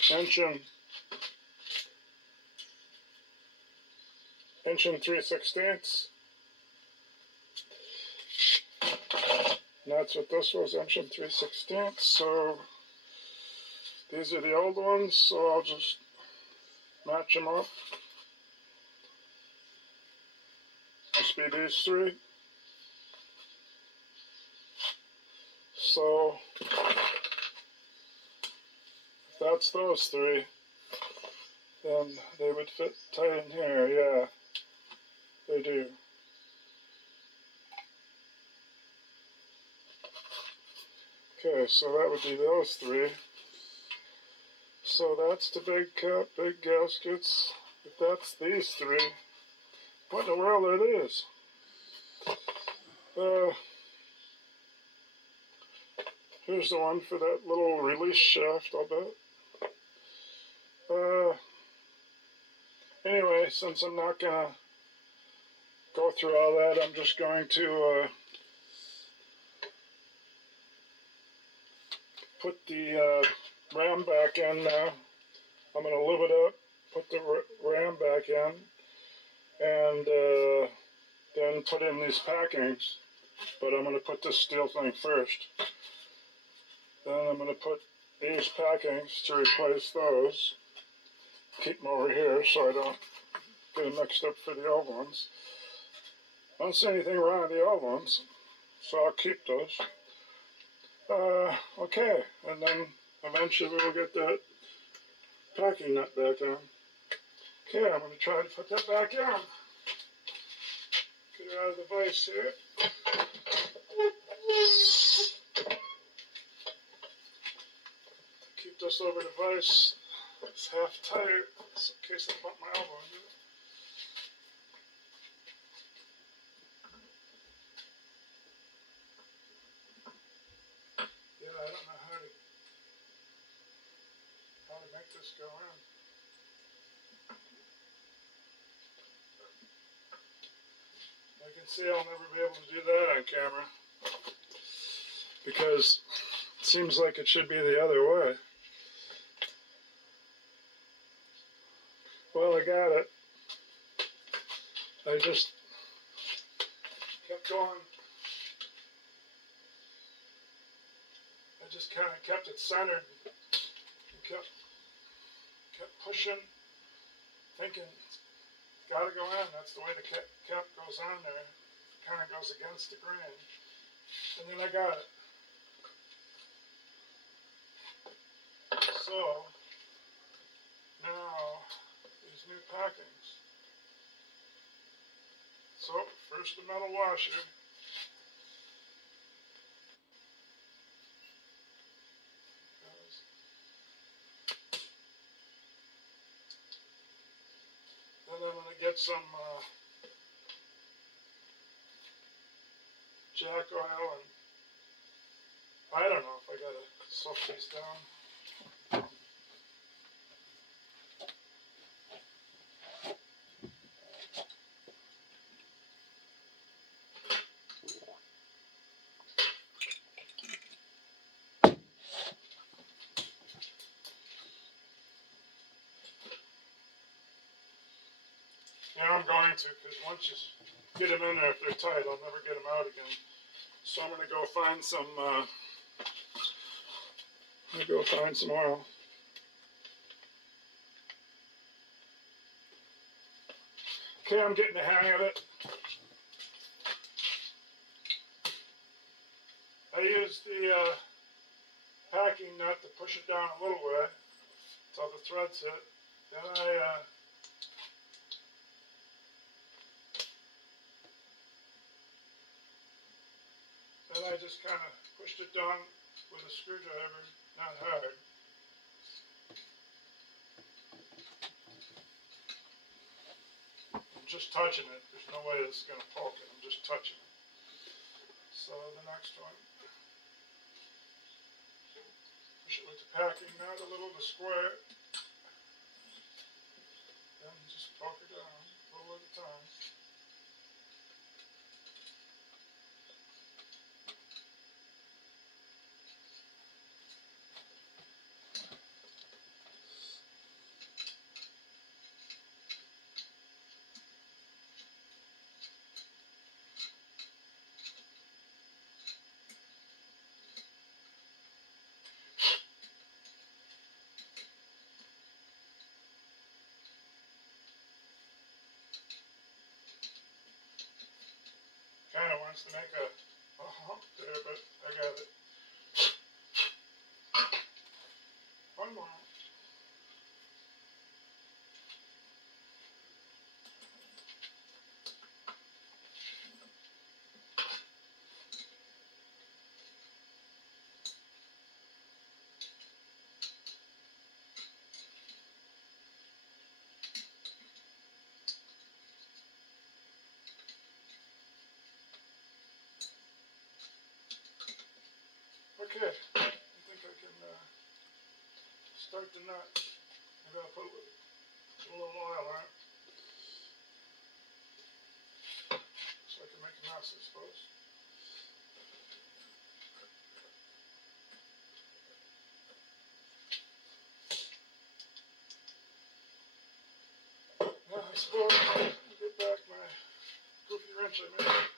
1 3/16. And that's what this was, 1 3/16. So these are the old ones, so I'll just match them up. Must be these 3. So if that's those 3, then they would fit tight in here. Yeah, they do. Okay, so that would be those 3. So that's the big cap, big gaskets. If that's these 3, what in the world are these? Here's the one for that little release shaft, I'll bet. Anyway, since I'm not gonna go through all that, I'm just going to put the ram back in now. I'm gonna lube it up, put the ram back in, and then put in these packings. But I'm gonna put this steel thing first. Then I'm going to put these packings to replace those. keep them over here so I don't get them mixed up for the old ones. I don't see anything wrong with the old ones, so I'll keep those. Okay, and then eventually we'll get that packing nut back on. Okay, I'm going to try to put that back on. Get her out of the vise here. Keep this over the vise. It's half tight, just in case I bump my elbow into it. Yeah, I don't know how to make this go in. I can see I'll never be able to do that on camera because it seems like it should be the other way. Well, I got it. I just kept going. I just kind of kept it centered and kept pushing, thinking it's got to go in. That's the way the cap goes on there. It kind of goes against the grain. And then I got it. So now these new packings. So first the metal washer. Then I'm going to get some jack oil, and I don't know if I got to soak these down. Yeah, I'm going to, because once you get them in there, if they're tight, I'll never get them out again. So I'm going to go find some oil. Okay, I'm getting the hang of it. I used the packing nut to push it down a little way until the threads hit. Then I just kind of pushed it down with a screwdriver, not hard. I'm just touching it. There's no way it's going to poke it. I'm just touching it. So the next one, push it with the packing nut a little to square it. Then just poke it down a little at a time. Kind of wants to make a hump there, but I got it. One more. Okay, I think I can start the nut. Maybe I'll put a little oil on it. So I can make a mess, I suppose. Now I suppose I'll get back my goofy wrench I made.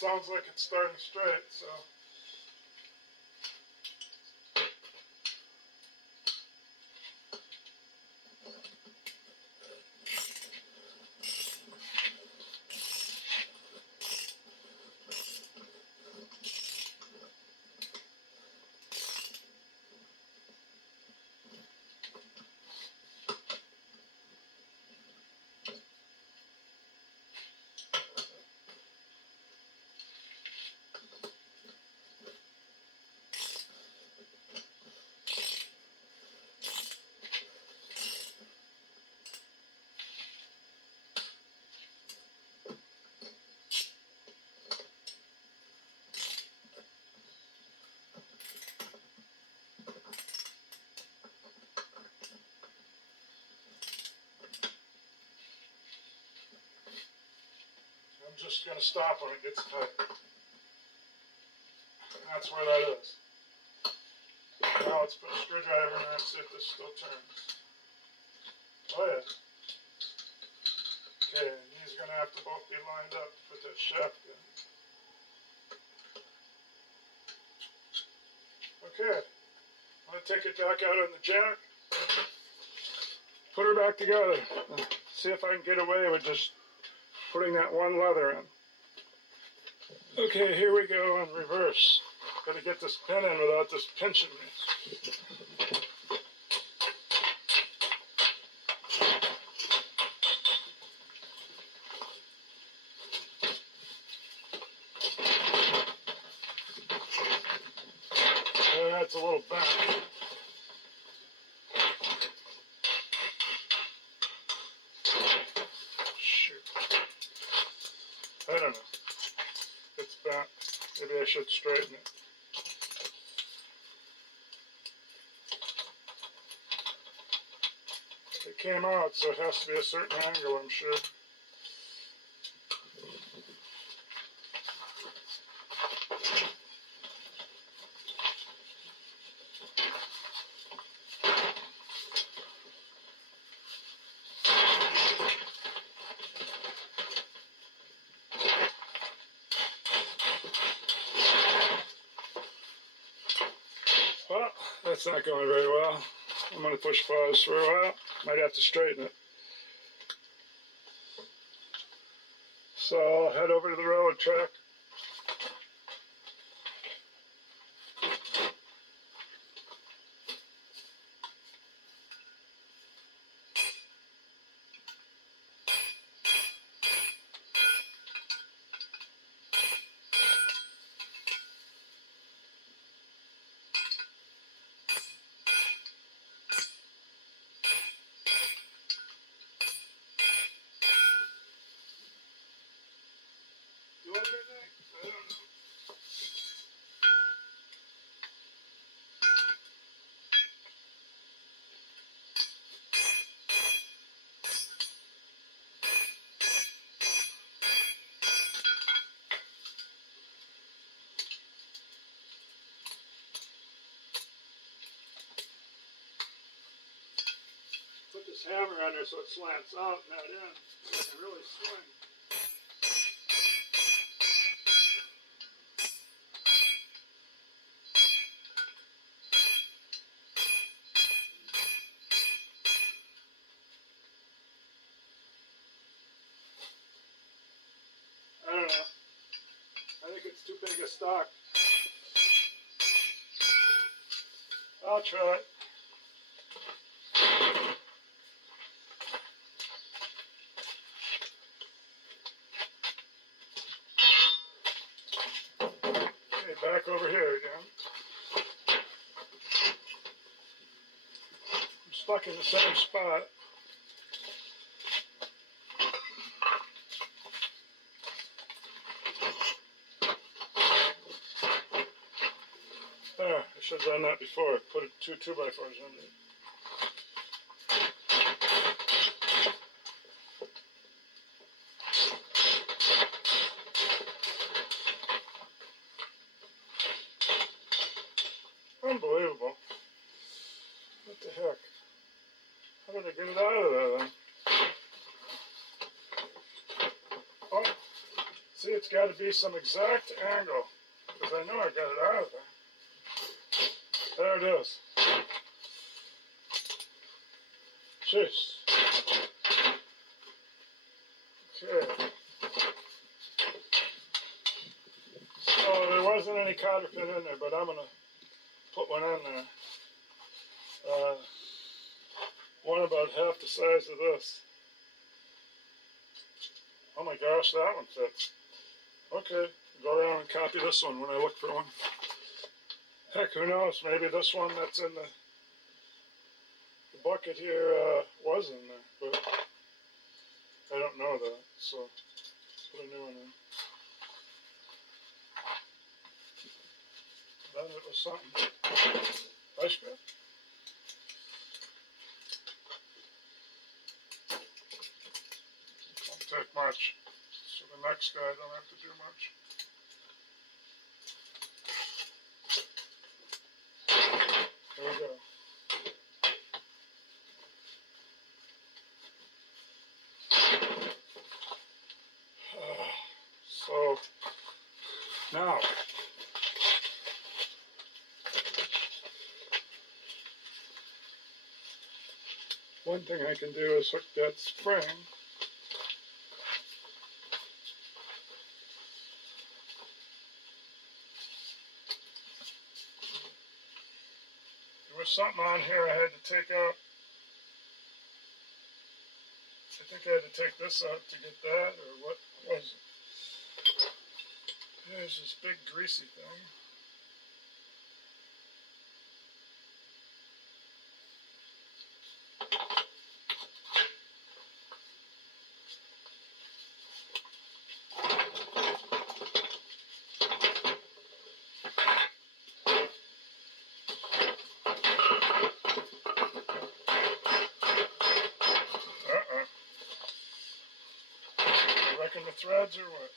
sounds like it's starting straight, so. I'm just going to stop when it gets tight. That's where that is. Now let's put a screwdriver in there and see if this still turns. Oh yeah. Okay, and these are going to have to both be lined up to put that shaft in. Okay. I'm going to take it back out on the jack. Put her back together. See if I can get away with just putting that one leather in. Okay, here we go in reverse. Gotta get this pin in without this pinching me. That's a little bent. Shoot. I don't know. It's bent. Maybe I should straighten it. It came out, so it has to be a certain angle, I'm sure. Well, that's not going very well. I'm going to push pause for a while. Might have to straighten it. So I'll head over to the railroad track. Do anything? I don't know. Put this hammer on there so it slants out and that in. So I can really swing. I don't know. I think it's too big a stock. I'll try it. Okay, back over here again. I'm stuck in the same spot. There, I should have done that before. Put two 2x4s under it. Unbelievable. What the heck? How did I get it out of there then? Oh, see, it's got to be some exact angle, because I know I got it out of there. There it is. Jeez. Okay. So there wasn't any cotter pin in there, but I'm going to put one in there. One about half the size of this. Oh my gosh, that one fits. Okay, go around and copy this one when I look for one. Heck, who knows? Maybe this one that's in the bucket here was in there, but I don't know that, so put a new one in. Then it was something. Ice cream? Don't take much, so the next guy don't have to do much. There we go. So now one thing I can do is hook that spring there was something on here I had to take out. I think I had to take this out to get that, or what was it? There's this big greasy thing. I reckon the threads or what?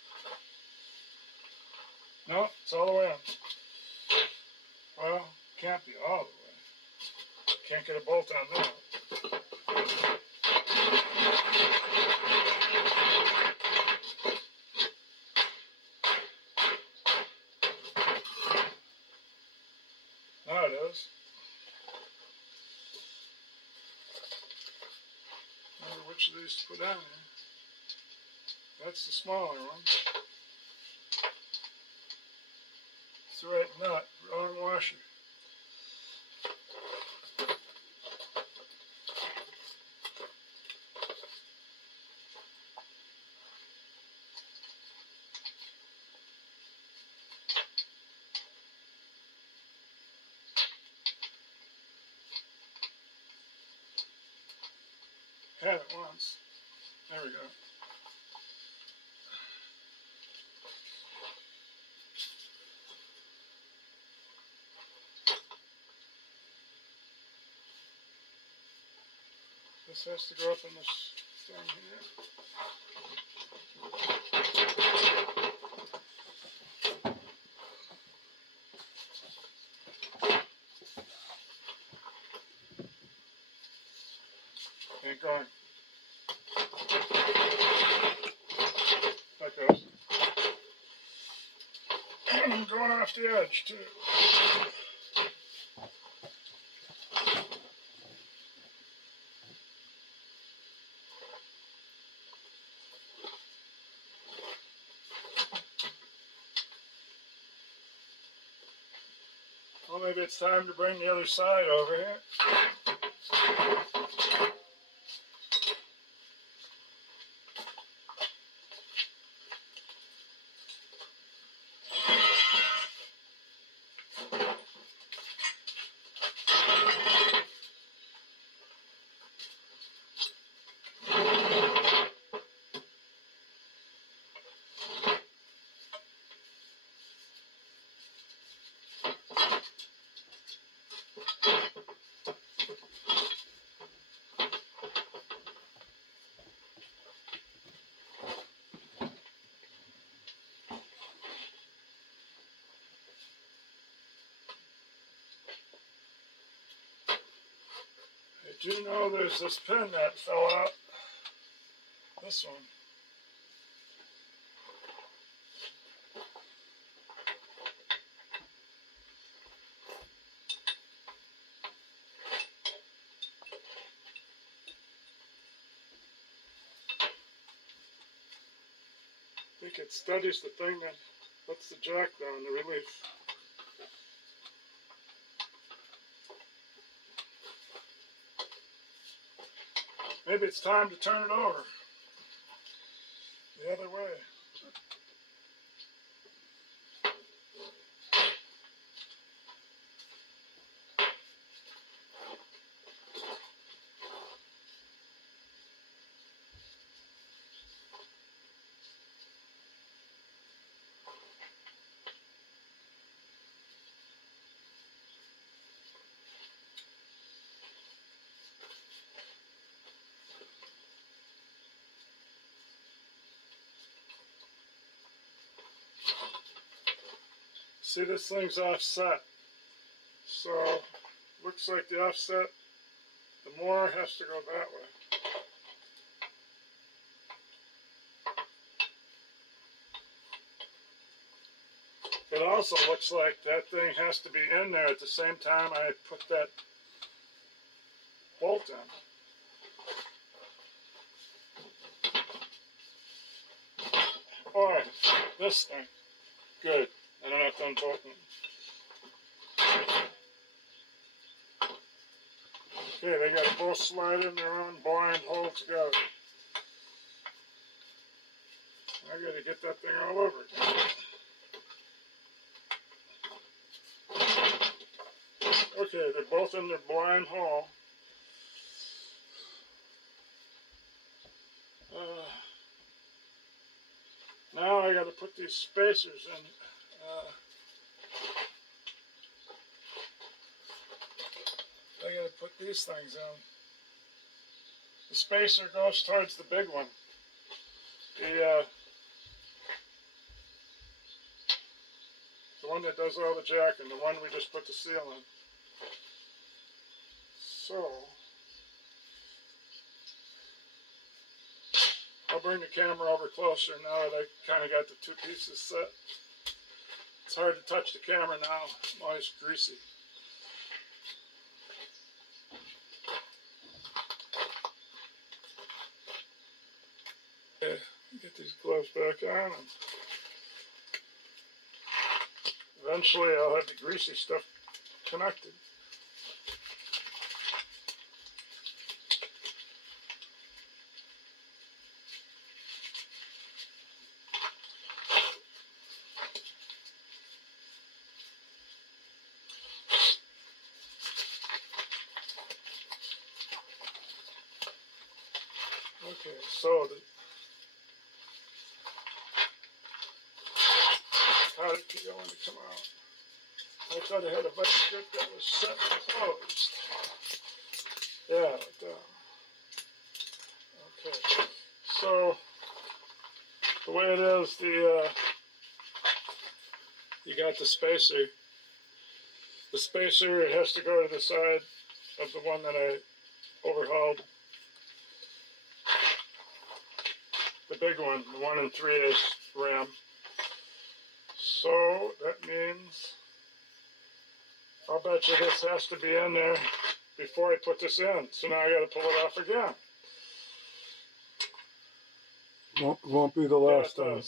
No, it's all the way up. Well, can't be all the way. Can't get a bolt on that. Now it is. Remember which of these to put on there. That's the smaller one. It's the right nut, wrong washer. Had it once. There we go. This has to go up in this thing here. Ain't going. That goes. Going off the edge too. Well, maybe it's time to bring the other side over here. I do know there's this pin that fell out. This one. think it steadies the thing and puts the jack down, the relief. Maybe it's time to turn it over the other way. See, this thing's offset, so looks like the offset, the more has to go that way. It also looks like that thing has to be in there at the same time I put that bolt in. Alright, this thing, good. I don't have to unbolt them. Okay, they got to both slide in their own blind hole together. I got to get that thing all over again. Okay, they're both in their blind hole. Now I got to put these spacers in. I got to put these things in. The spacer goes towards the big one. The one that does all the jacking, the one we just put the seal in. So, I'll bring the camera over closer now that I kind of got the two pieces set. It's hard to touch the camera now, it's always greasy. Okay, get these gloves back on. And eventually I'll have the greasy stuff connected. Okay, so the how did it going to come out? I thought I had a vice grip that was set and closed. Yeah, like that. Okay, so the way it is, you got the spacer. The spacer, it has to go to the side of the one that I overhauled. The big one, the 1 3/8 ram. So that means I'll bet you this has to be in there before I put this in. So now I got to pull it off again. Won't be the last time.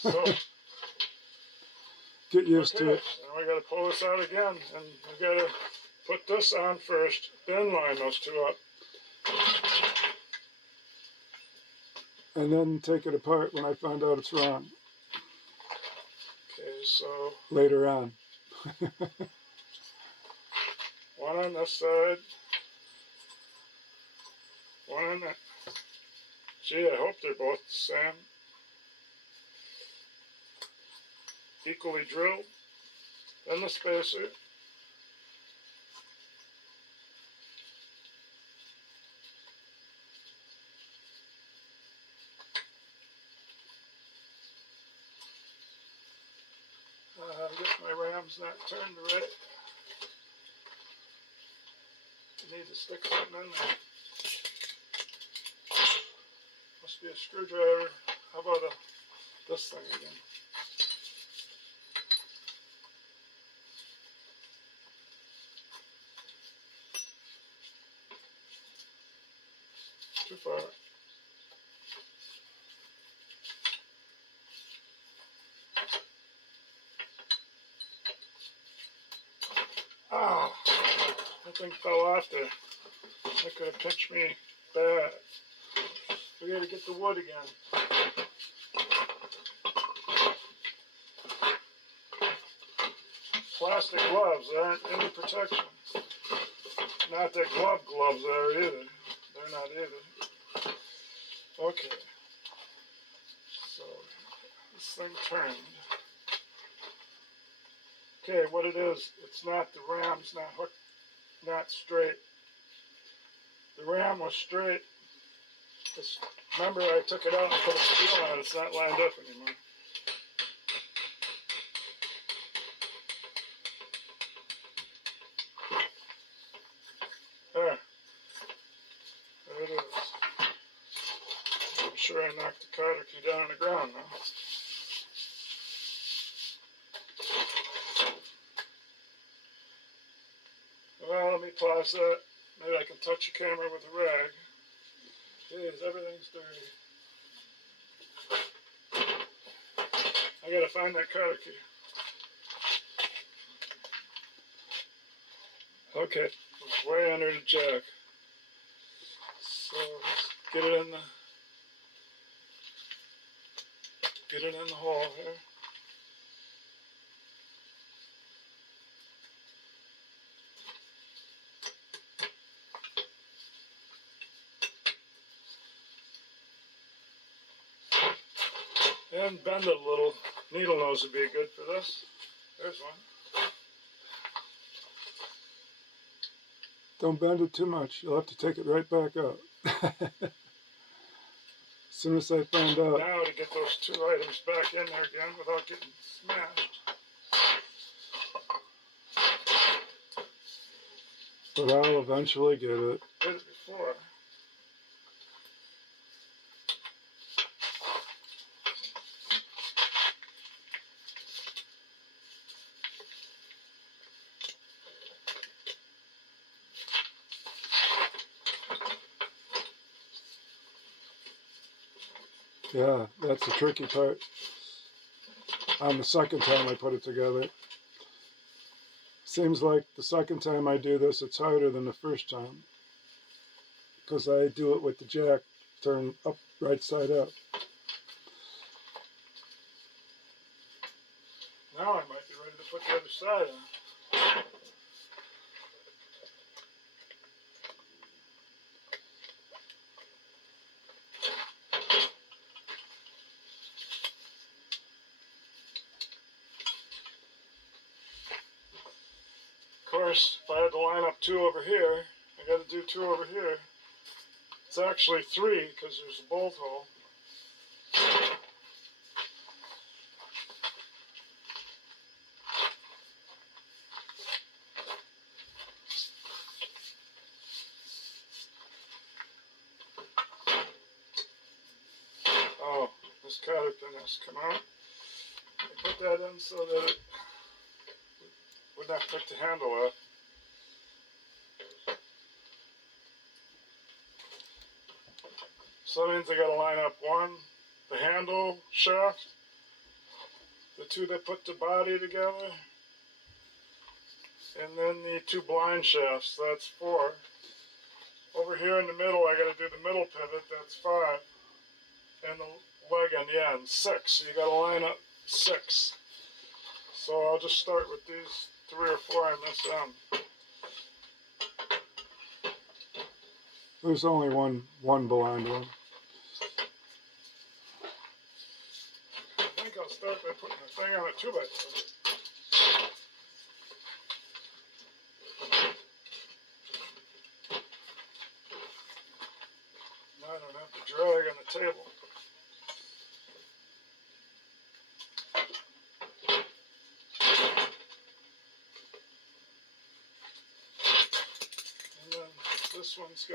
So get used to it. Now I got to pull this out again, and I got to put this on first, then line those two up. And then take it apart when I find out it's wrong. Okay, so later on. one on this side, one on that. Gee, I hope they're both the same. Equally drilled. Then the spacer. I guess my ram's not turned right. I need to stick something in there. Must be a screwdriver. How about this thing again? Too far. Something fell off there. That could have pinched me bad. We gotta get the wood again. Plastic gloves aren't any protection. Not that gloves are either. They're not either. Okay. So this thing turned. Okay, what it is, it's not the ram's not hooked, not straight. The ram was straight. Remember, I took it out and put a steel on it. It's not lined up anymore. There. There it is. I'm sure I knocked the cotter key down on the ground now. Well, let me pause that. Maybe I can touch the camera with a rag. Jeez, everything's dirty. I gotta find that cotter key. Okay, it's way under the jack. So let's get it in the hole here. And bend it a little. Needle nose would be good for this. There's one. Don't bend it too much. You'll have to take it right back up. As soon as I found out. Now to get those two items back in there again without getting smashed. But I'll eventually get it. Did it before. Yeah, that's the tricky part. On the second time I put it together. Seems like the second time I do this, it's harder than the first time. Because I do it with the jack turned up, right side up. Now I might be ready to put the other side on. Of course, if I had to line up two over here, I got to do two over here. It's actually three because there's a bolt hole. Oh, this cotter pin has to come out. I put that in so that it would not pick the handle up. So that means I got to line up one, the handle shaft, the two that put the body together, and then the two blind shafts. That's 4. Over here in the middle, I got to do the middle pivot. That's 5, and the leg on the end, 6. So you got to line up 6. So I'll just start with these 3 or 4 on this end. There's only one blind one. I think I'll start by putting the thing on a 2x2. Now I don't have to drag on the table. And then this one's we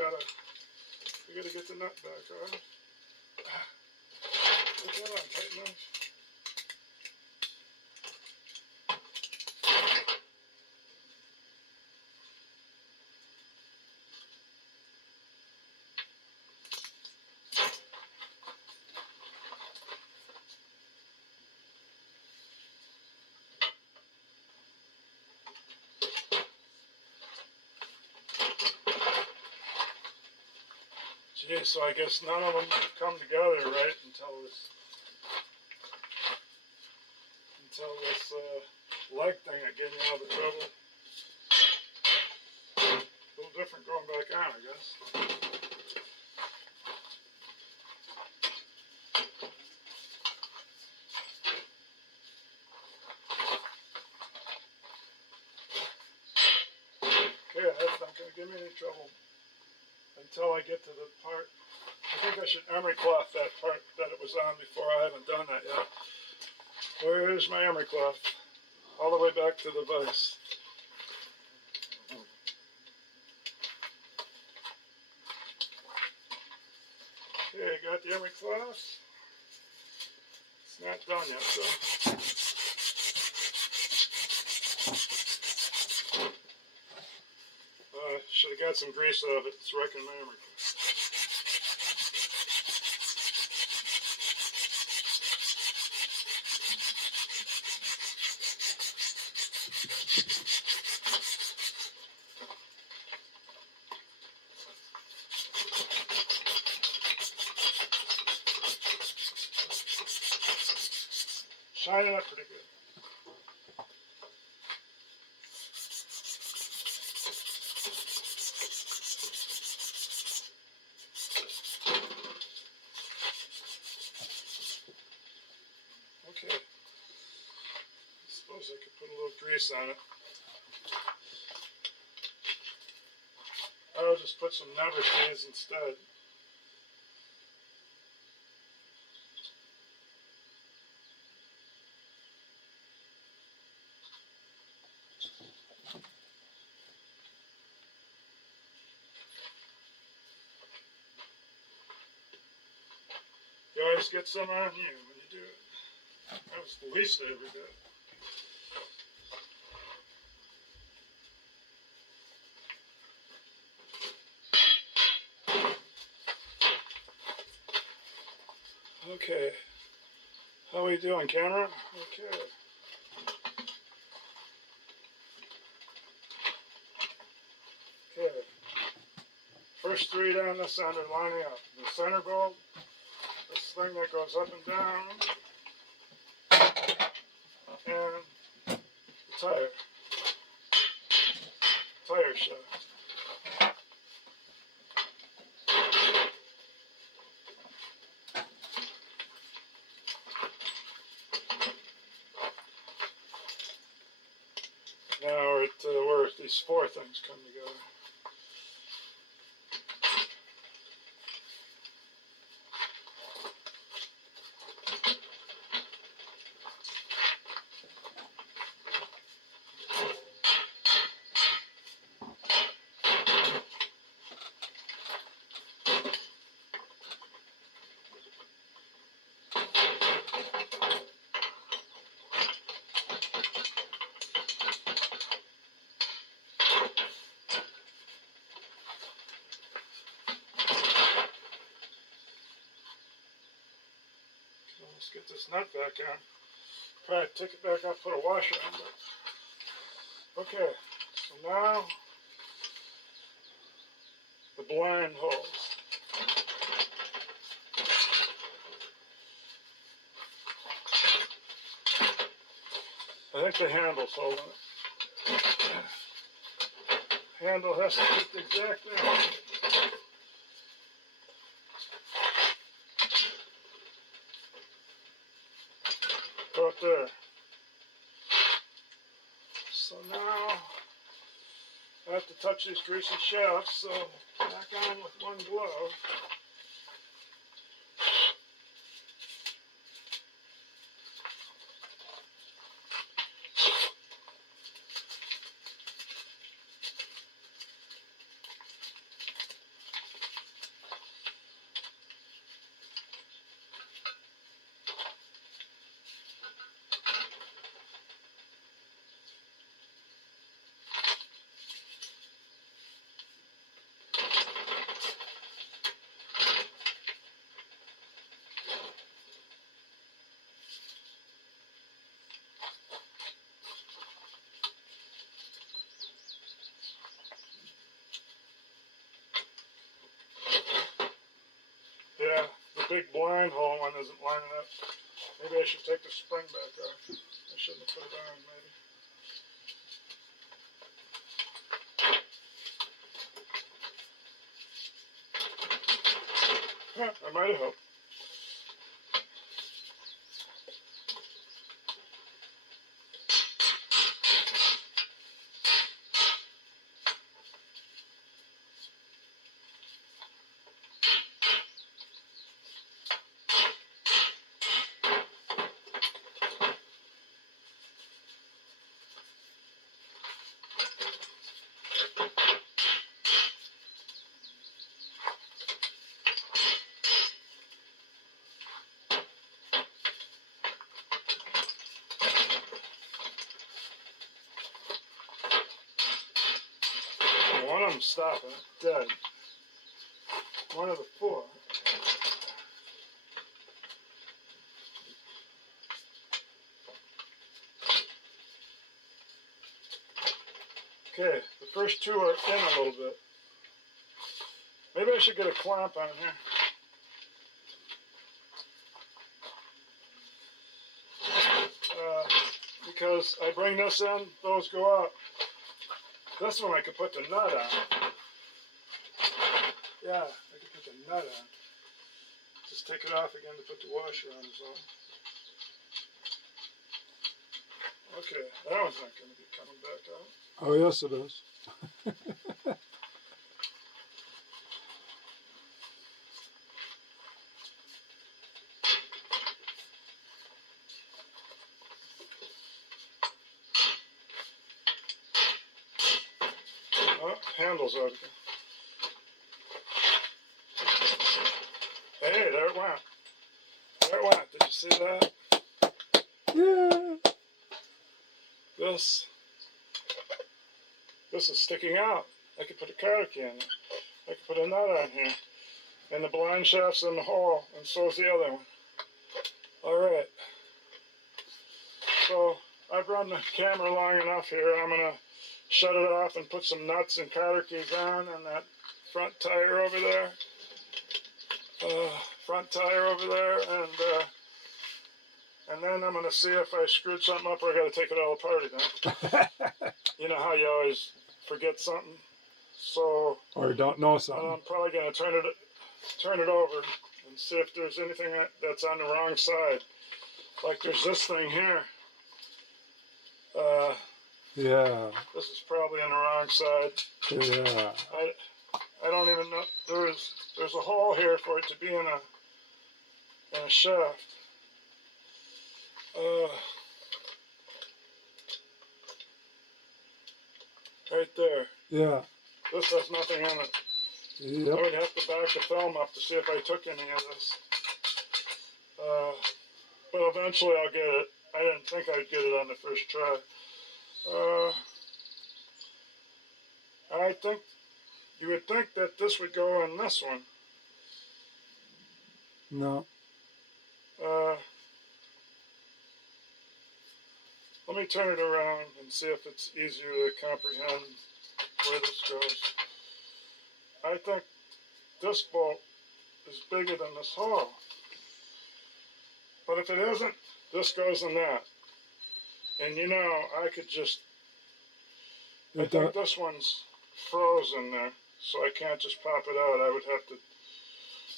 gotta get the nut back on. Put that on tight enough. Gee, so I guess none of them come together right until this leg thing that gave me all the trouble. A little different going back on, I guess. Okay, that's not going to give me any trouble until I get to the part. I think I should emery cloth that part that it was on before. I haven't done that yet. Where is my emery cloth? All the way back to the vise. Okay, got the emery cloth. It's not done yet, so. Should have got some grease out of it. It's wrecking my emery cloth. Shining up pretty good. Okay. I suppose I could put a little grease on it. I'll just put some never seeds instead. You always get some on you when you do it. That was the least I ever did. Okay. How are we doing, camera? Okay. Okay. First three down this end are lining up. The center bolt, this thing that goes up and down, and the tire shaft. Now we're at where these four things come together. Let's get this nut back on. Probably take it back off, put a washer on. But okay, so now the blind holes. I think the handle's holding it. Handle has to fit the exact thing. Go up there. So now I have to touch these greasy shafts, so back on with one glove. big blind hole one isn't lining up. Maybe I should take the spring back off. I shouldn't have put it on, maybe. Yeah, that might have helped. One of them stopping, dead. One of the four. Okay, the first two are in a little bit. Maybe I should get a clamp on here. Because I bring this in, those go out. This one I could put the nut on. Yeah, I could put the nut on. Just take it off again to put the washer on is all. Okay, that one's not going to be coming back out. Oh, yes, it is. Oh, handle's out again. Hey, there it went. There it went. Did you see that? Yeah. This is sticking out. I could put a car key in it. I could put a nut on here. And the blind shaft's in the hole, and so's the other one. Alright. So, I've run the camera long enough here. I'm going to shut it off and put some nuts and cotter keys on, and that front tire over there. Front tire over there, and then I'm going to see if I screwed something up or I got to take it all apart again. You know how you always forget something? So, Or don't know I'm something. probably going to turn it over and see if there's anything that's on the wrong side. Like there's this thing here. Yeah. This is probably on the wrong side. Yeah. I don't even know. There's a hole here for it to be in a shaft. Right there. Yeah. This has nothing in it. Yep. I would have to back the film up to see if I took any of this. But eventually I'll get it. I didn't think I'd get it on the first try. I think you would think that this would go in this one. No. Let me turn it around and see if it's easier to comprehend where this goes. I think this bolt is bigger than this hole. But if it isn't, this goes in that. And you know, I could just, I think this one's frozen there, so I can't just pop it out. I would have to,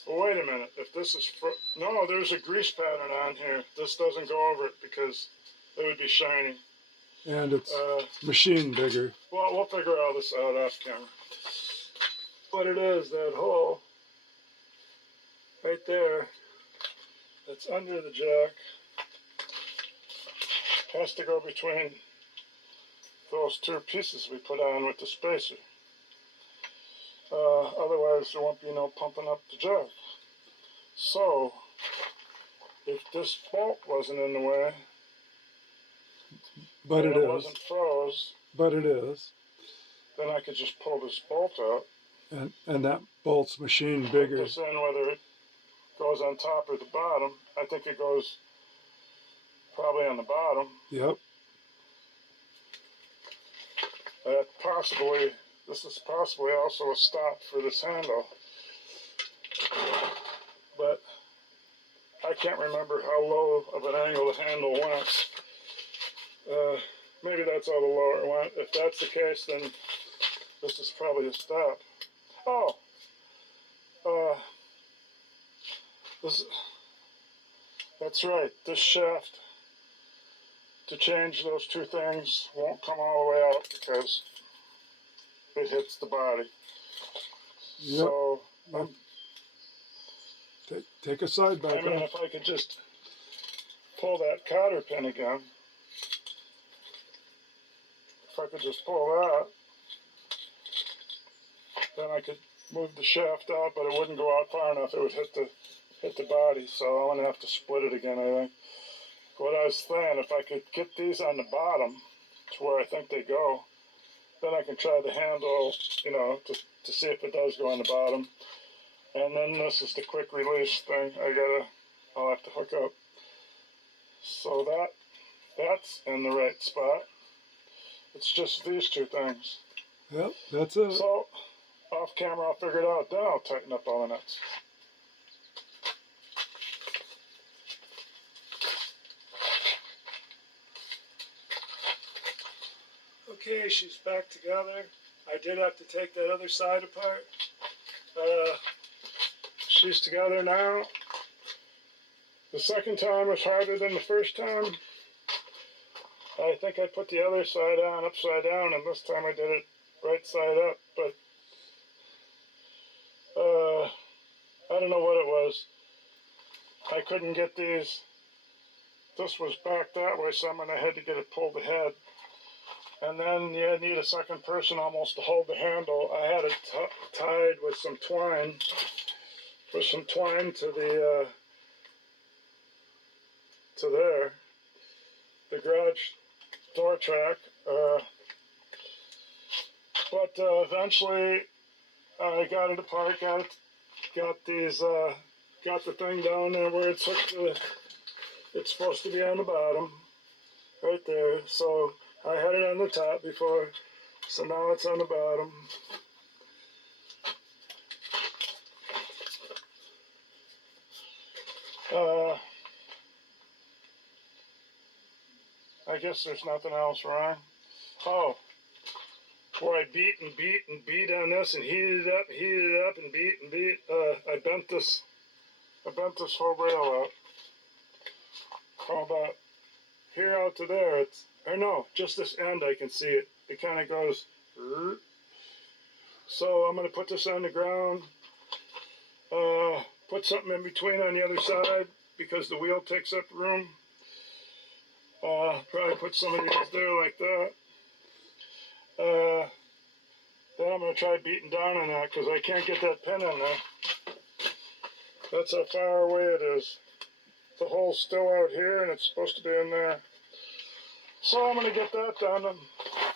well, wait a minute. If this is, no, there's a grease pattern on here. This doesn't go over it because it would be shiny. And it's machine bigger. Well, we'll figure all this out off camera. But it is that hole right there that's under the jack. Has to go between those two pieces we put on with the spacer. Otherwise, there won't be no pumping up the jack. So, if this bolt wasn't in the way, but and it is. wasn't froze, But it is. then I could just pull this bolt out. And that bolt's machine Put bigger. this in, whether it goes on top or the bottom. I think it goes probably on the bottom. Yep. This is possibly also a stop for this handle. But I can't remember how low of an angle the handle went. Maybe that's how the lower it went. If that's the case, then this is probably a stop. Oh, that's right. This shaft, to change those two things, won't come all the way out because it hits the body. Yep. So, Take a side back I mean, off. if I could just pull that cotter pin again, if I could just pull that, then I could move the shaft out, but it wouldn't go out far enough. It would hit the body, so I'm gonna have to split it again, I think. What I was saying, if I could get these on the bottom to where I think they go, then I can try the handle, you know, to see if it does go on the bottom. And then this is the quick release thing. I'll have to hook up. So that's in the right spot. It's just these two things. Yep, that's it. So off camera I'll figure it out. Then I'll tighten up all the nuts. Okay, she's back together. I did have to take that other side apart. She's together now. The second time was harder than the first time. I think I put the other side on upside down, and this time I did it right side up, but I don't know what it was. I couldn't get these. This was back that way, so I had to get it pulled ahead. And then you need a second person almost to hold the handle. I had it tied with some twine. To the to there, the garage door track. But eventually, I got it apart. Got the thing down there where it's hooked to. It's supposed to be on the bottom, right there. So I had it on the top before, so now it's on the bottom. I guess there's nothing else wrong. Oh, where I beat on this and heated it up and beat. I bent this whole rail out. From about here out to there. Or no, just this end I can see it. It kind of goes. So I'm going to put this on the ground. Put something in between on the other side because the wheel takes up room. Probably put some of these there like that. Then I'm going to try beating down on that because I can't get that pin in there. That's how far away it is. The hole's still out here and it's supposed to be in there. So I'm going to get that done. I'm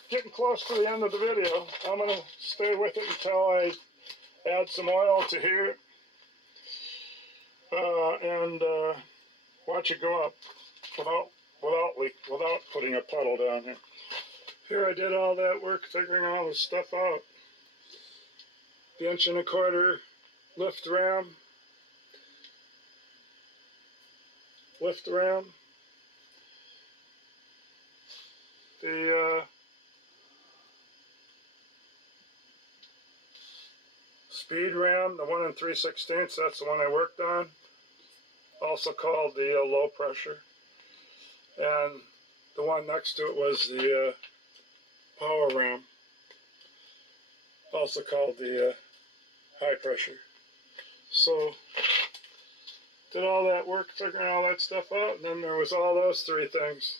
getting close to the end of the video. I'm going to stay with it until I add some oil to here and watch it go up without putting a puddle down here. Here I did all that work figuring all this stuff out. The 1.25" lift ram. The speed ram, the 1 3/16, that's the one I worked on. Also called the low pressure. And the one next to it was the power ram. Also called the high pressure. So did all that work figuring all that stuff out, and then there was all those three things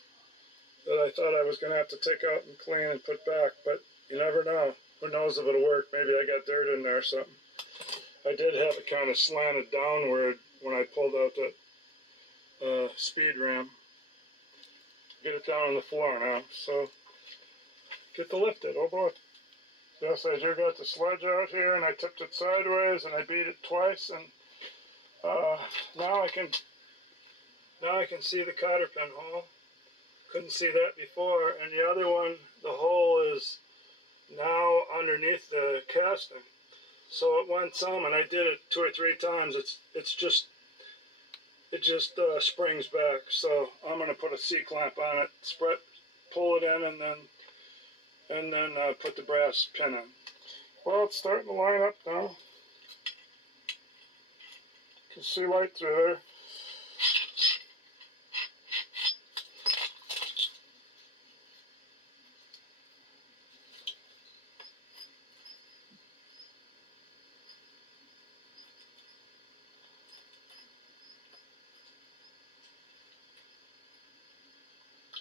that I thought I was going to have to take out and clean and put back, but you never know. Who knows if it'll work? Maybe I got dirt in there or something. I did have it kind of slanted downward when I pulled out that speed ram. Get it down on the floor now, so get to lift it. Oh boy. Yes, I just got the sledge out here and I tipped it sideways and I beat it twice, and now I can see the cotter pin hole. Couldn't see that before, and the other one, the hole is now underneath the casting. So it went some, and I did it 2 or 3 times. It's just it just springs back. So I'm going to put a C-clamp on it, pull it in, and then put the brass pin in. Well, it's starting to line up now. You can see light through there.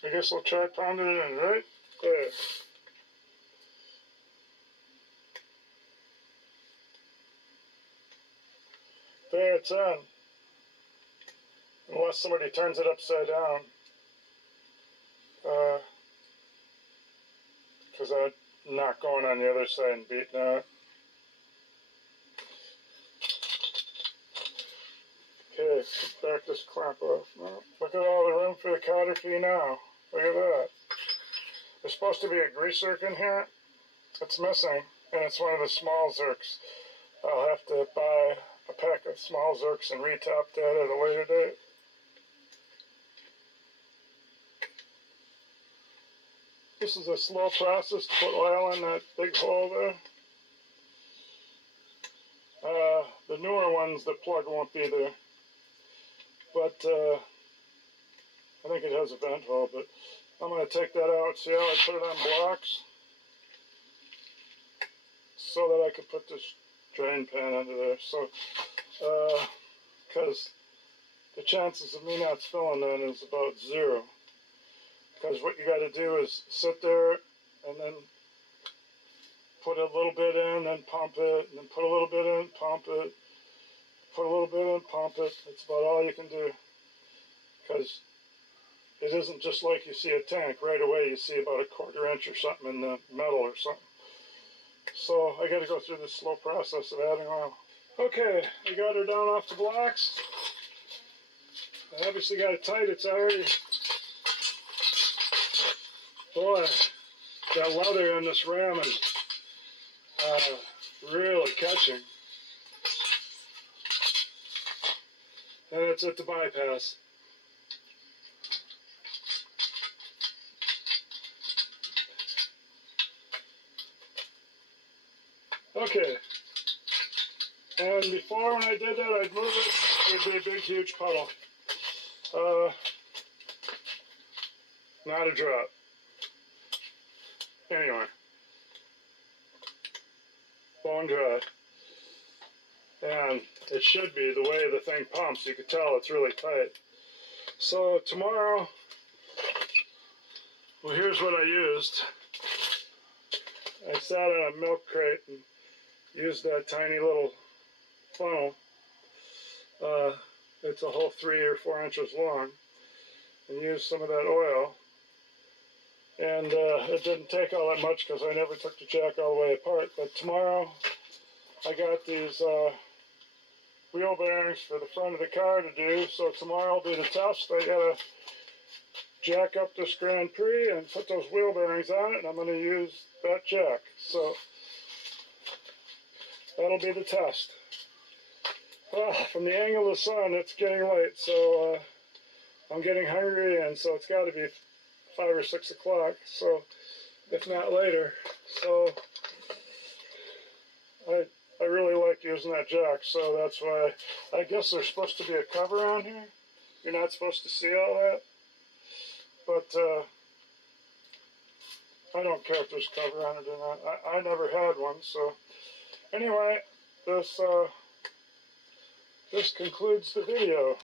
I guess I'll try pounding it in right there. There, it's on. Unless somebody turns it upside down. Because I'm not going on the other side and beating out. Okay, back this clamp off. Now, look at all the room for the cotter key now. Look at that. There's supposed to be a grease zerk in here. It's missing, and it's one of the small zerks. I'll have to buy a pack of small zerks and retop that at a later date. This is a slow process to put oil in that big hole there. The newer ones, the plug won't be there. But I think it has a vent hole, but I'm going to take that out. See how I put it on blocks? So that I could put this drain pan under there. So, because the chances of me not spilling that is about 0. Because what you got to do is sit there and then put a little bit in, then pump it, and then put a little bit in, pump it, put a little bit in, pump it. That's about all you can do. Because it isn't just like you see a tank. Right away you see about a 1/4 inch or something in the metal or something. So I got to go through this slow process of adding oil. Okay, I got her down off the blocks. I obviously got it tight. It's already... Boy, that leather in this ram is really catching. And it's at the bypass. Okay. And before, when I did that, I'd move it. There'd be a big, huge puddle. Not a drop. Anyway. Bone dry. And it should be the way the thing pumps. You can tell it's really tight. So tomorrow, well, here's what I used. I sat on a milk crate and used that tiny little funnel. It's a whole 3 or 4 inches long, and used some of that oil. And it didn't take all that much because I never took the jack all the way apart. But tomorrow, I got these wheel bearings for the front of the car to do. So tomorrow will be the test. I gotta jack up this Grand Prix and put those wheel bearings on it, and I'm going to use that jack. So that'll be the test. From the angle of the sun, it's getting late, so I'm getting hungry, and so it's got to be 5 or 6 o'clock, so if not later. So I really like using that jack, so that's why I guess there's supposed to be a cover on here. You're not supposed to see all that, but I don't care if there's a cover on it or not. I never had one, so anyway, this concludes the video.